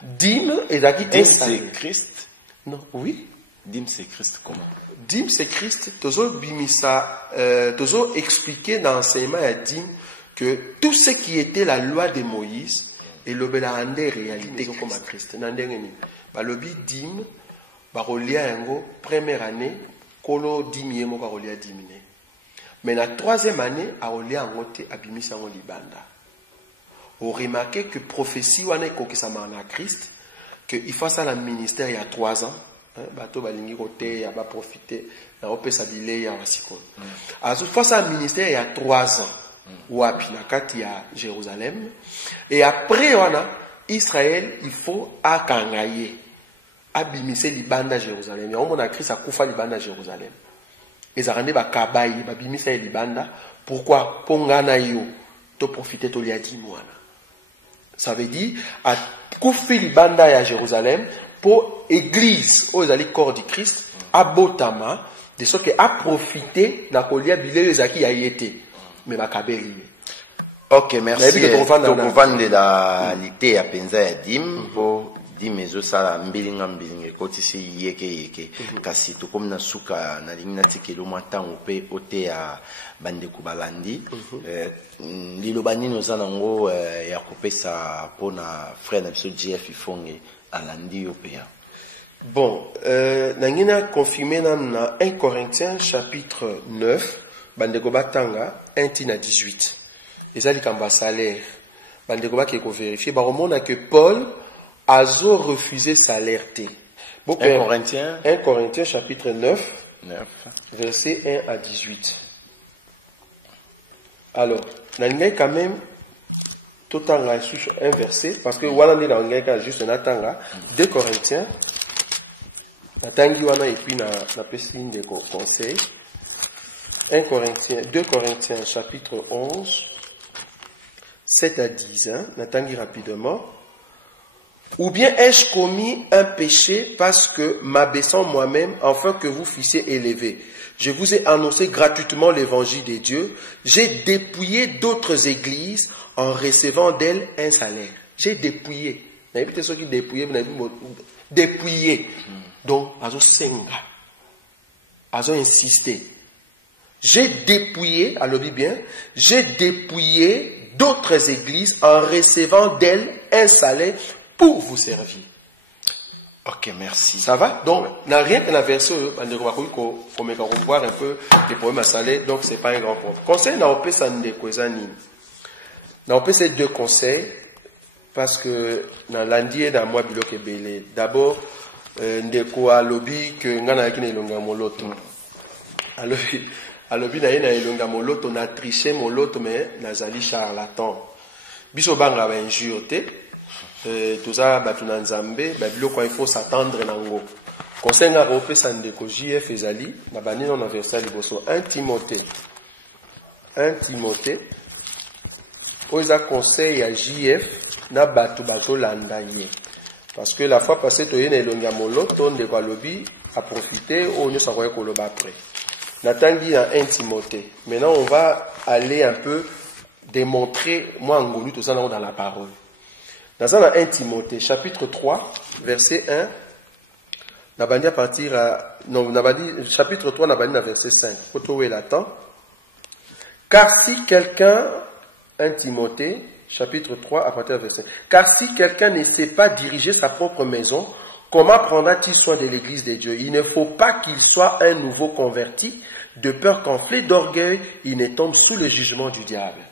Dîme, et dîme, c'est Christ? Non, oui. Dîme, c'est Christ, comment? Dîme, c'est Christ. Tozo bimisa, tozo expliqué dans l'enseignement à dîme que tout ce qui était la loi de Moïse, et le belande réalité comme à Christ. Nandengeni. Balobi dîme, barolia yango, première année, kolo dîmier mo barolia dîmine. Mais la troisième année, arolia angote abimisa ngo libanda. On remarque que prophétie wana kokisama na Christ, que il faut ça le ministère il y a 3 ans. Bato balingi kote ya ba profiter na opesa bilei ya wasiko. Azo face à ministère il y a 3 ans. Wapi na kati ya Jérusalem. Et après wana Israël il faut akangaye abimise libanda Jérusalem. Ya omona Christ akufa libanda Jérusalem. Ezarande ba kabayi ba bimisa libanda. Pourquoi pongana yo to profiter to liadi mwana. Ça veut dire à kufi libanda ya Jérusalem pour église aux corps du Christ à Botama de ce qui a profité na kolia bilé les acquis a été mais makabeli. OK, merci. Tokovande la lité ya penza ya dim po dim ezo sala mbilinga kotisi yeke kasi tokomna suka na lingna tikelo matango pe ote ya bande kubalandi liloba nini ozana ngo ya kopesa pona frère na biso JF Ifonge alandi opéa. Bon, nangina confirmé dans 1 Corinthiens chapitre 9, bandeko batanga 1 tina 18. Ezali kamba salaire. Bandeko ba ko vérifier ba romona que Paul azo refusé salaire té. 1 Corinthiens chapitre 9 verset 1 à 18. Alors, nangina quand même tout un verset, parce que voilà, on est juste un atanga, 2 Corinthiens, natangi wana et puis na pesine de conseil, 2 Corinthiens chapitre 11, 7 à 10, hein, natangi rapidement. Ou bien ai-je commis un péché parce que m'abaissant moi-même, afin que vous fussiez élevés. Je vous ai annoncé gratuitement l'évangile de Dieu. J'ai dépouillé d'autres églises en recevant d'elles un salaire. J'ai dépouillé. Vous avez vu ceux qui dépouillé, vous avez vu dépouillé. Donc, azo senga. Azo insisté. J'ai dépouillé, alors bien, j'ai dépouillé d'autres églises en recevant d'elles un salaire pour vous servir. OK, merci. Ça va? Donc, n'a rien que la version, on va voir un peu les problèmes à salaire, donc c'est pas un grand problème. Conseil, n'a pas ça de Kwezani. N'a pas ces 2 conseils, parce que dans l'Indie et dans moi, Bilok et Belé. D'abord, ndeko a lobby que ngana qui n'est longa moloto. A lobby na longa moloto, na triché moloto, mais na zali charlatan. Biso banga va injurté. Tout ça, batuna nzambe, biloko il faut s'attendre nango. Conseil na rope sandeko JF ezali, na bani non verset liboso 1 Timothée. 1 Timothée. Oza conseil à JF na batu bazo landaye. Parce que la fois passée toyena elonga moloto ndeko alobi a profiter o nyo sakoye koloba après. Natangi na 1 Timothée. Maintenant on va aller un peu démontrer moi ngolu tout ça dans la parole. Dans 1 Timothée, chapitre 3, verset 1, nabandi à partir à, non, nabandi, chapitre 3, nabandi à verset 5. Faut l'attend. Car si quelqu'un, 1 Timothée, chapitre 3, à partir de verset 5. Car si quelqu'un ne sait pas diriger sa propre maison, comment prendra-t-il soin de l'église de Dieu? Il ne faut pas qu'il soit un nouveau converti, de peur qu'enflé d'orgueil, il ne tombe sous le jugement du diable.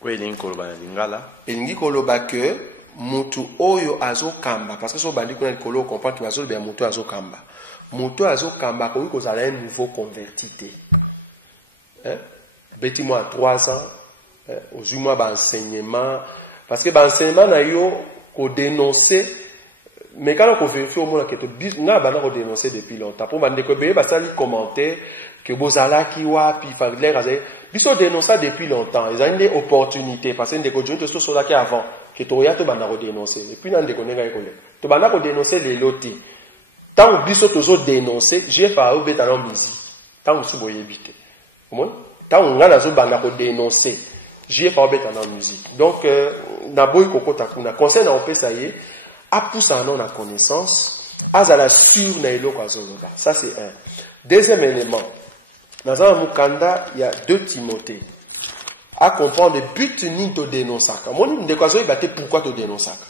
Oui, il koloba que mutu oyo azo kamba, parce que so bandi kuna likolo comprendre que azo bien mutu azo kamba. Mutu azo kamba ko ko zala un nouveau converti té. Beti moi 3 ans, aux mois d'enseignement, parce que l'enseignement na yo ko dénoncer mais quand on vérifie au moins que to na bana ko dénoncer depuis longtemps pour bande ko be ba sali commenter que bozala ki wa pi fa l'air azé biso dénoncer depuis longtemps ils ont une opportunité parce que ndeko jonto so là qui avant que to ya to bana ko dénoncer et puis na ndeko nenga ekole to bana ko dénoncer les lotis tant biso toujours dénoncer j'ai fa au beta na musique tant su boyebite comment tant on nga nazo bana ko dénoncer j'ai fa au beta na musique donc na boy kokota kuna conseil na opesa ye a poussé en la connaissance, à la sur na eloko azoloba. Ça c'est un. Deuxième élément, dans un mukanda, il y a 2 Timothée. À comprendre le but ni to dénonçaka. Moi ni ndekwazo ibate pourquoi to dénonçaka.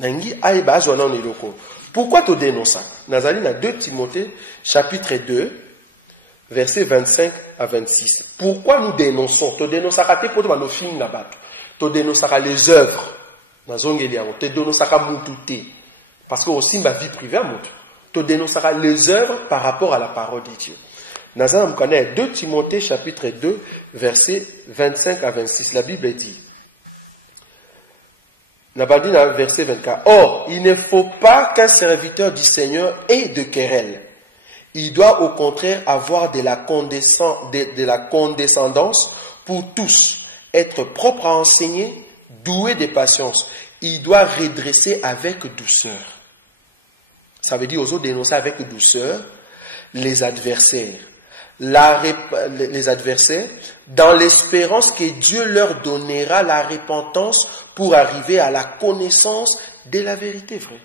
Nangi aiba azwana na eloko. Pourquoi to dénonçaka? Nazali na 2 Timothée chapitre 2 verset 25 à 26. Pourquoi nous dénonçons? To dénonçaka te poto ba no film na bato. To dénonçaka les œuvres. Te dénonçaka mututé. Parce que aussi ma vie privée à mutu. Te dénonçaka les œuvres par rapport à la parole de Dieu. Nazam connaît 2 Timothée chapitre 2 verset 25 à 26. La Bible dit. Nabadi dans verset 24. Or, il ne faut pas qu'un serviteur du Seigneur ait de querelle. Il doit au contraire avoir de la condescendance pour tous, être propre à enseigner, doué de patience, il doit redresser avec douceur. Ça veut dire aux autres dénoncer avec douceur les adversaires. Les adversaires, dans l'espérance que Dieu leur donnera la repentance pour arriver à la connaissance de la vérité vraie.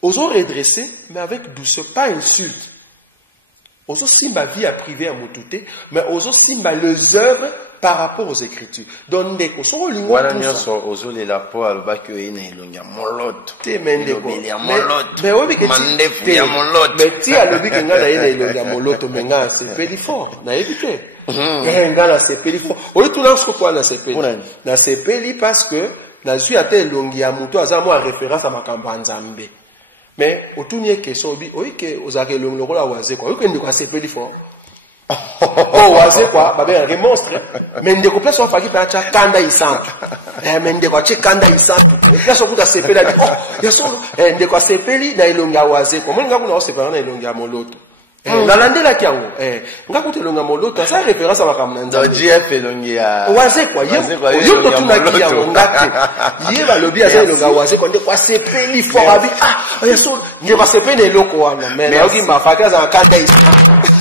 Aux autres redresser, mais avec douceur, pas insulte. Aux autres simba vie à privé à motouté, mais aux autres simba les œuvres par rapport aux Écritures. Donc des causes au lingua poussa. Aux autres les rapports al bas que ina ilonga molot. Te mende ko. Mais oui que mandefu ya molot. Mais ti a lobi que ngana ina ilonga molot menga c'est peli fort. Na éviter. Ngana c'est peli fort. Au tout là ce quoi na c'est peli. Na c'est peli parce que na zui ate ilongi ya muto azamo a référence à makambo nzambe. Mais autour n'y a question obi oike ozake longo la waze quoi oike ndeko asepeli fort oh waze quoi ba bien monstre mais ndeko place on faki pa cha kanda isantu mais ndeko cha kanda isantu place on kuta sepeli oh yaso ndeko asepeli na ilonga waze quoi moi ngaku na osepeli na ilonga moloto na landela kiango ngaku te ilonga moloto ça référence à makambo nzambe GF ilonga waze quoi yo to tuna kiango ngate yeba lobi aza ilonga waze quoi ndeko asepeli fort abi yaso ndeko asepeli na eloko wana mais oki mbafaka za kanda isantu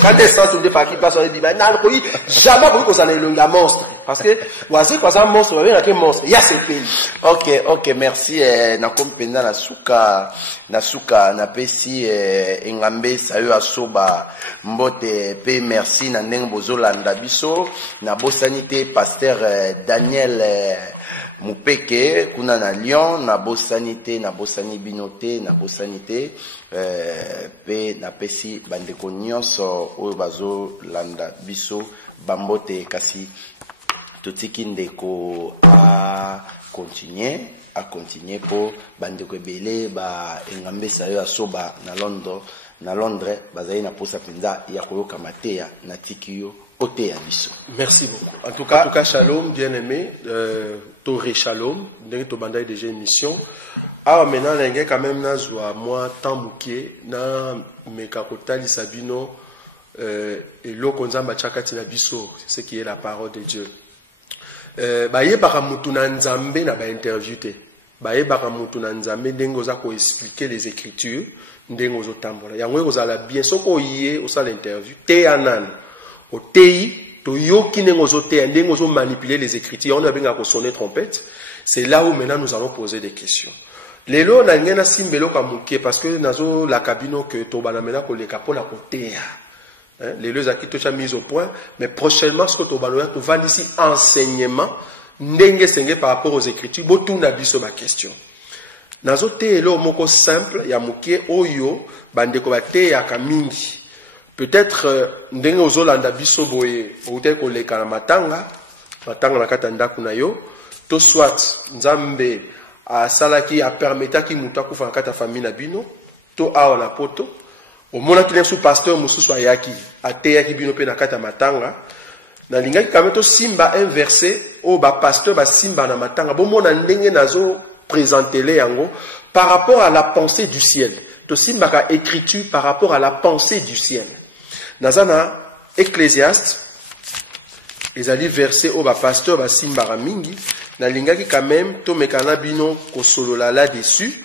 quand des sens de pas qui passe on dit ben non jamais pour que ça ne longa monstre parce que voici quoi ça monstre va bien un monstre il y a ces pays. OK merci na kompenda na suka na pesi engambe sayo asoba mbote pe merci na ndenge bozolanda biso na bosanité pasteur Daniel Mupeke kuna na Lyon na bosanité na bosani binoté na bosanité pe na pesi bandeko nyonso oyo bazo landa biso bambote kasi totiki ndeko a continuer po bandeko ebele ba engambe sayo asoba na Londres bazali na posa penza ya koyoka mateya na tikiyo ote ya biso. Merci beaucoup. En tout cas shalom bien-aimé, Toré shalom, ndenge to bandai déjà émission. Ah maintenant l'engé quand même na zwa moi temps mukie na mekakotali sabino eloko nzamba chakati na biso, ce qui est la parole de Dieu. Baye baka mutu na nzambe na ba interview te. Baye baka mutu na nzambe ndenge oza ko expliquer les écritures, ndenge ozo tambola. Yango ozala bien soko yé osala interview te anan. Au TI, to yoki nengozo te ndenge ozo manipuler les écritures, on a bien à sonner trompette. C'est là où maintenant nous allons poser des questions. Lelo na ngena simbelo kamuke parce que nazo la cabino que to banamena ko le kapo la kotea. Les deux acquis touchent mise au point, mais prochainement ce que to banoya to va ici enseignement ndenge senge par rapport aux écritures, botu na biso ba question. Nazo te elo moko simple ya muke oyo bandeko ba te ya kamingi. Peut-être ndenge ozolanda biso boye oute ko leka na matanga na kata ndaku na yo to soit nzambe a salaki a permetaki mutu akufa na kata famille na bino to awa na poto omona ki sous pasteur mususu ayaki ateyaki bino pe na kata matanga na lingaki kameto simba un verset o ba pasteur ba simba na matanga bomona ndenge nazo présenter les yango par rapport à la pensée du ciel. To simbaka écriture par rapport à la pensée du ciel. Nazana Ecclésiaste, ezali verset au ba pasteur ba simbara mingi, na lingaki quand même to mekana bino kosolola là dessus.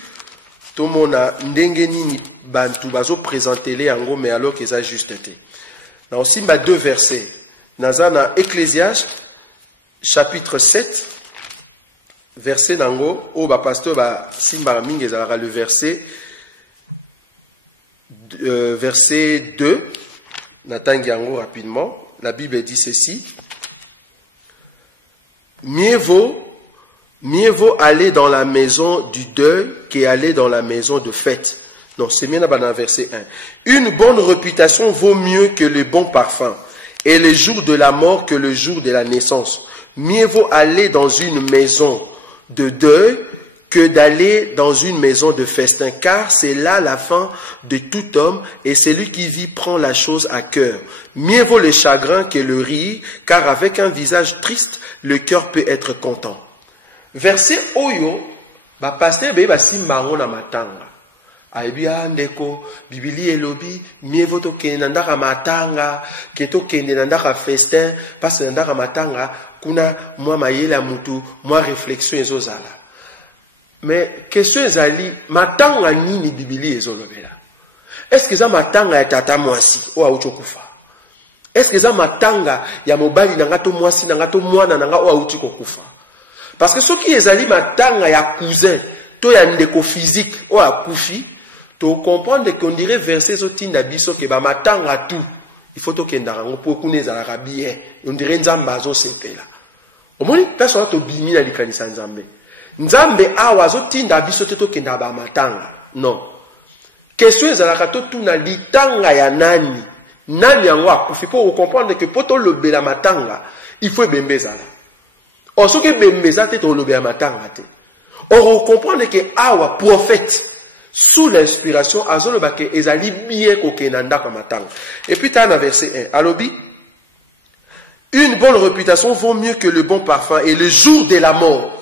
To mona ndenge nini bantu bazo présenter les yango mais alors que ça juste été. Na osimba deux versets. Nazana Ecclésiaste chapitre 7 verset nango au ba pasteur ba simbara mingi ezalaka le verset verset 2. Natangi yango rapidement. La Bible dit ceci. Mieux vaut aller dans la maison du deuil qu'aller dans la maison de fête. Non, c'est bien dans verset 1. Une bonne réputation vaut mieux que le bon parfum, et le jour de la mort que le jour de la naissance. Mieux vaut aller dans une maison de deuil que d'aller dans une maison de festin, car c'est là la fin de tout homme, et celui qui vit prend la chose à cœur. Mieux vaut le chagrin que le rire, car avec un visage triste, le cœur peut être content. Verset Oyo, ba pasteur be ba simbango na matanga. Aibia ndeko, bibili elobi, mieux vaut to kende ndaka matanga, que to kende ndaka festin, parce que ndaka matanga, kuna moi mayela mutu, moi réflexion ezozala. Mais question ezali matanga nini bibili ezolobela? Est-ce que ça matanga ya tata mwasi o aucho kufa? Est-ce que ça matanga ya mobali nanga to mwasi nanga to mwana nanga o auchi kokufa? Parce que ce qui ezali matanga ya cousin to ya ndeko physique o akufi, to comprendre qu'on dirait verset so tinda biso ke ba matanga tout. Il faut to kendara ngo po kuneza la bien. On dirait nzamba zo sepela. Omoni personne to bimi na likanisa nzambe. Nzambe awa zo tinda biso te to kenda ba matanga. Non. Question ezalaka to tuna litanga ya nani? Nani yango akufi pour comprendre que poto lobela matanga, il faut bembezala. Or ce que bembeza te to lobela matanga te. Or comprendre que awa prophète sous l'inspiration azoloba ke ezali bien ko kenanda ka matanga. Et puis t'as un verset 1. Alobi, une bonne réputation vaut mieux que le bon parfum, et le jour de la mort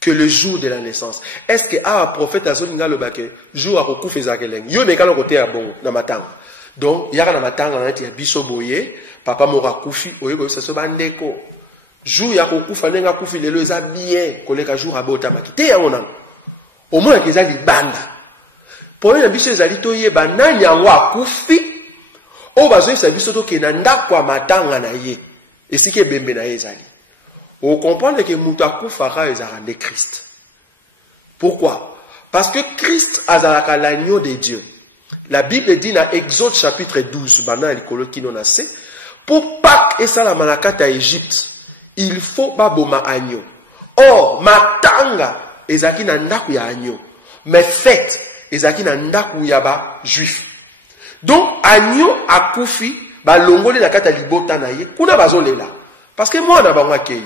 que le jour de la naissance. Est-ce que un prophète a zoninga le baké jour à recouf ezakeleng yo mekalo côté à bon na matanga. Donc yaka na matanga na tia biso boye papa mora kufi oyeko ça so bandeko jour ya kokufa nenga kufi lelo eza bien koleka jour abota makite ya ona au moins que ezali banda pour na biso ezali toyeba nani yango akufi o bazo isa biso to kena ndakwa matanga na ye esike bembe na ye ezali. On comprend que Moutakoufara est de Christ. Pourquoi? Parce que Christ a l'agneau de Dieu. La Bible dit dans Exode chapitre 12, pour Pâques et ça la manakata à Égypte, il faut baboma agneau. Or, matanga ezaki na ndaku ya agneau, mais fête ezaki na ndaku ya ba juif. Donc agneau akufi ba longole la kata libota na ye kuna bazolela. Parce que moi na ba mwakei.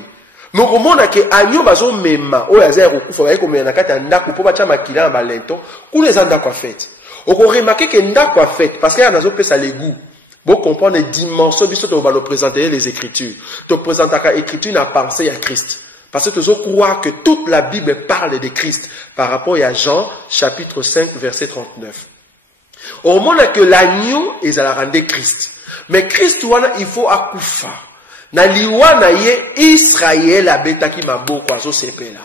Mais au moment que agneau bazo mema o ya zero kufa ba ko na kata ndaku po ba chama kila ba lento kuna ezanda kwa fête. On remarque que ndaku kwa fête parce que ya nazo pesa les goûts. Bon comprendre les dimensions biso to va nous présenter les écritures. To présentaka écriture na pensée à Christ. Parce que tu crois que toute la Bible parle de Christ par rapport à Jean chapitre 5 verset 39. Au moment que l'agneau est à la rendre Christ. Mais Christ wana il faut akufa. Na liwana ye Israël abetaki maboko azo sepela.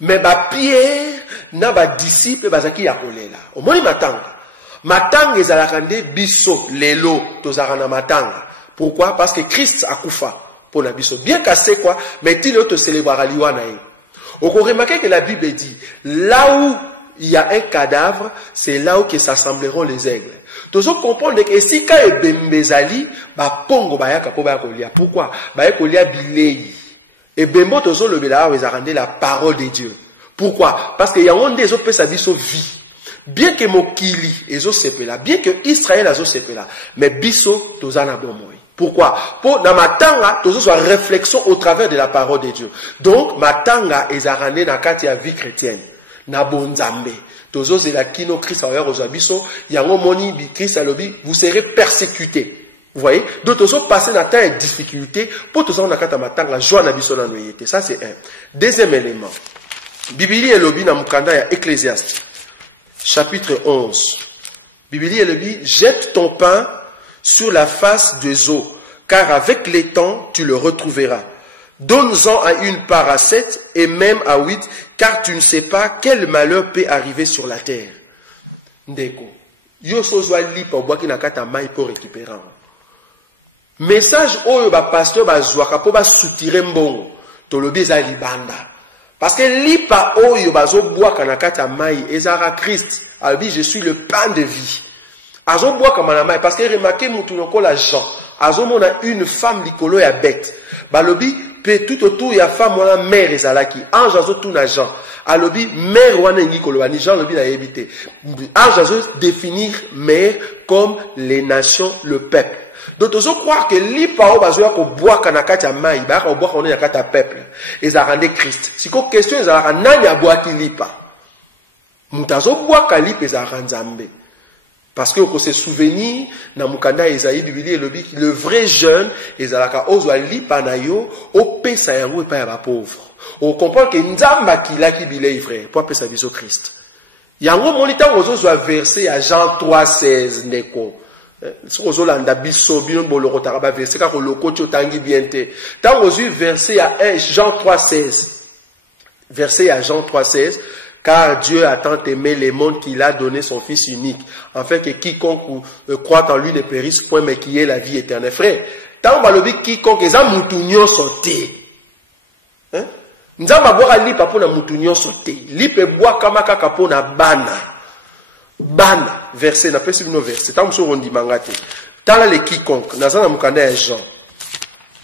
Mais ba Pierre na ba disciple bazaki ya kolela. Au moins matanga. Matanga ezalaka nde biso lelo tozalaka na matanga. Pourquoi? Parce que Christ akufa pour la biso. Bien cassé quoi, mais il te célébrera liwana ye. On remarque que la Bible dit là où il y a un cadavre, c'est là où que s'assembleront les aigles. Tozo comprendre que si ka ebembezali ba pongo bayaka po ba kolia. Pourquoi? Ba kolia bilei. Et bembo tozo le bela ezarande la parole de Dieu. Pourquoi? Parce que y a onde des autres sa biso vie. Bien que Mokili ezo sepela, bien que Israël azo sepela, mais biso tozana bomoi. Pourquoi? Pour na matanga tozo soit réflexion au travers de la parole de Dieu. Donc matanga ezarande na kati ya vie chrétienne. Na bonzambe. Tozo zela kino Christ awer ozabiso, yango moni bi Christ alobi, vous serez persécutés. Vous voyez? Donc tozo passer na temps de difficulté pour tozo na kata matanga joie na biso na noyete. Ça c'est un. Deuxième élément. Bibili elobi na mukanda ya Ecclésiaste, chapitre 11. Bibili elobi, jette ton pain sur la face des eaux, car avec les temps, tu le retrouveras. Donne-en à une part à 7 et même à 8, car tu ne sais pas quel malheur peut arriver sur la terre. Ndeko, yo sozwa lipa obwaki na kata mai pour récupérer. Message oyo ba pasteur ba zwaka po ba soutire mbongo, tolobi eza libanda. Parce que lipa oyo bazo bwaka na kata mai ezara Christ, albi je suis le pain de vie. Azo bwaka na mai parce que remarquez mutu lokola Jean, azo mona une femme likolo ya bête. Balobi pe tout autour ya femme wana mère ezalaki. Ange azo tuna Jean. Alobi mère wana ngi kolobani Jean lobi na yebite. Ange azo définir mère comme les nations, le peuple. Donc ozo croire que lipa o bazo ya ko bwaka na kati ya mai, ba ka bwaka na kati ya peuple. Ezarande Christ. Siko question ezalaka nani abwaki lipa? Mutazo bwaka lipa ezarande Nzambe. Parce que on se souvenir na mukanda Esaïe Bibili elobi le vrai jeune ezalaka ozwa lipa na yo opesa yango epa ya ba pauvre. On comprend que Nzamba kilaki bilei frère pour pesa biso Christ. Yango monita ozozwa verset ya Jean 3:16 ndeko. Sozo landa biso bino boloko taraba verset ka ko lokoti otangi bien te. Tango ozwi verset ya Jean 3:16. Verset ya Jean 3:16. Car Dieu a tant aimé le monde qu'il a donné son Fils unique, afin que quiconque croit en lui ne périsse point, mais qu'il ait la vie éternelle. Frère, tant que l'on quiconque est un moutounion sauté. Nous avons boire lipa pour na moutounion sauté. Lipe boire kamaka kapo na bana. Bana. Verset, n'a pas suivi nos versets. Tant que on dit mangate. Tant le quiconque, n'a pas mukanda un Jean.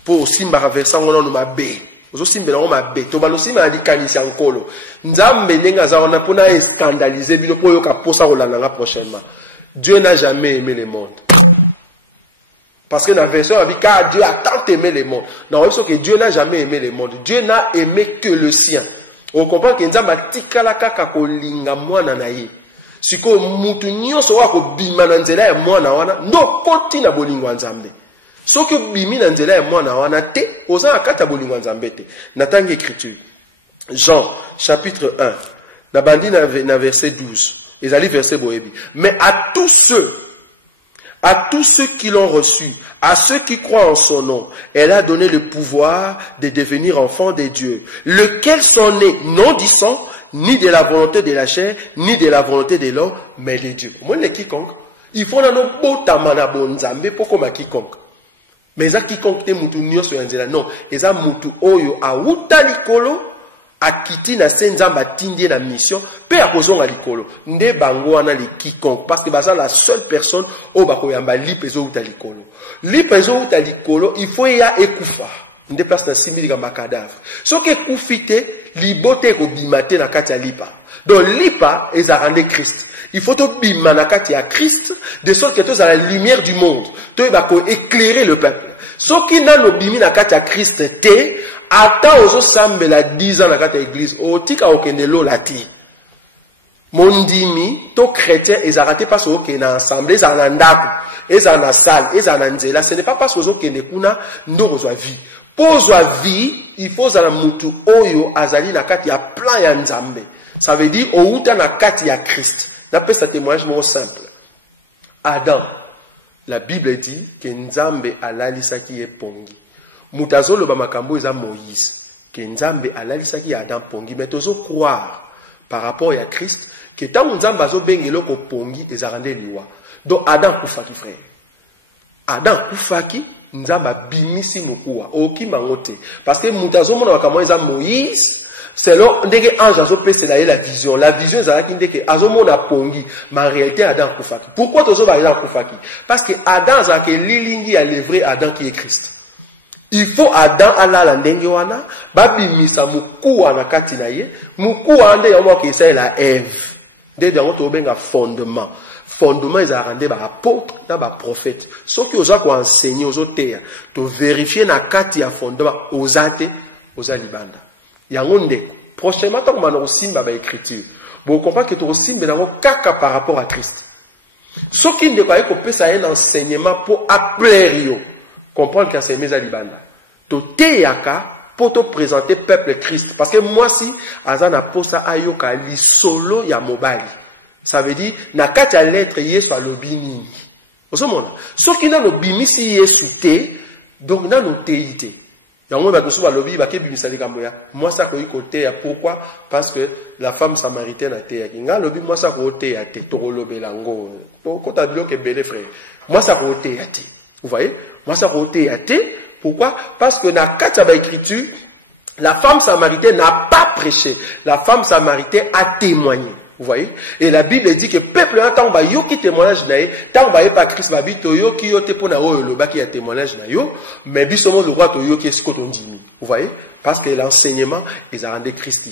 Pour aussi ma verset, on a ma bé. Ozosimbe na mabe to balosima ali kanisa nkolo nzambe ndenga za ona pona scandaliser bino po yoka posa rolanda nga prochainement. Dieu n'a jamais aimé le monde. Parce que dans la version on dit car Dieu a tant aimé le monde. Non, on que Dieu n'a jamais aimé le monde. Dieu n'a aimé que le sien. On comprend que nzamba tikala kaka kolinga mwana na ye. Siko mutu nyonso wa ko bima na nzela ya mwana wana ndo koti na bolingo nzambe. Soki bimi na nzela ya mwana wana te oza akata bolingo nzambe te. Natangi écriture. Jean chapitre 1 na bandi na verset 12. Ezali verset boyebi. Mais à tous ceux qui l'ont reçu, à ceux qui croient en son nom, elle a donné le pouvoir de devenir enfants de Dieu, lequel sont nés non du sang, ni de la volonté de la chair, ni de la volonté de l'homme, mais de Dieu. Moi, les quiconque, il faut na botama na bonzambe poko ma quiconque. Mais ça quiconque te mutu nyonso ya nzela non, eza mutu oyo auta likolo akiti na senzamba tindie na mission pe akozonga likolo nde bango wana le quiconque parce que baza la seule personne o bakoyamba lipezo uta likolo uta likolo il faut ya ekufa nde place na simili ka makadavre soki ekufite libote ko bimate na kati ya lipa donc lipa ezarande Christ il faut to bima na kati ya Christ de sorte que tous à la lumière du monde to ba ko éclairer le peuple soki nano bimi na kati ya Christ te ata ozo sambela 10 ans na kati ya église otika okende lo lati mondimi to chrétien ezarate parce que na assemblée ezana ndaku ezana salle ezana nzela ce n'est pas parce que ozo kende kuna ndo kozwa vie pozwa vie il faut zala mutu oyo azali na kati ya plan ya nzambe ça veut dire outa na kati ya Christ na pesa témoignage mo simple Adam la Bible dit que nzambe alalisaki ye pongi mutazolo ba makambo eza Moïse que nzambe alalisaki ya Adam pongi mais tozo croire par rapport à Christ que tant nzambe azo bengelo ko pongi ezarande liwa donc Adam kufaki frère Adam kufaki nzamba bimisi mokuwa okima ngote parce que mutazo mona makambo eza Moïse selon ndenge ange azo pesa la vision ezalaki ndeke azo mona pongi mais en réalité Adam kufaki pourquoi tozo ba Adam kufaki parce que Adam zake lilingi ya le vrai Adam qui est Christ il faut Adam alala ndenge wana babimisa mokuwa na kati na ye mokuwa nde yamo ke sa la Ève nde dango to benga fondement ezalaka nde ba apôtre na ba prophète soki oza ko enseigner ozo teya to vérifier na kati ya fondement ozate oza libanda yango ndeko prochainement tant que osimba ba écriture bon comprend que to osimba nango kaka par rapport à Christ soki ndeko ayeko pesa un enseignement pour appeler yo comprendre que c'est meza libanda to teyaka pour te présenter peuple Christ. Parce que moi si azana posa ayoka li solo ya mobali. Ça veut dire na kati ya lettre Yesu alobi nini. Osomona. Soki na no bimisi Yesu te, donc na no teite. Yango ba tosuba lobi ba ke bimisa likambo ya. Moi ça ko ikote ya pourquoi? Parce que la femme samaritaine a te ya kinga lobi moi ça ko te ya te to lobela ngo. To ko ta bloqué belé frère. Moi ça ko te ya te. Vous voyez? Moi ça ko te ya te. Pourquoi? Parce que na kati ya écriture, la femme samaritaine n'a pas prêché. La femme samaritaine a témoigné. Vous voyez? Et la Bible dit que peuple a tant ba yo qui témoignage na ye, tant ba ye pas Christ ba bito yo qui yo te pona o lo ba qui a témoignage na yo, mais bisomo le roi to yo qui est ce qu'on dit. Vous voyez? Parce que l'enseignement ils a rendu Christ.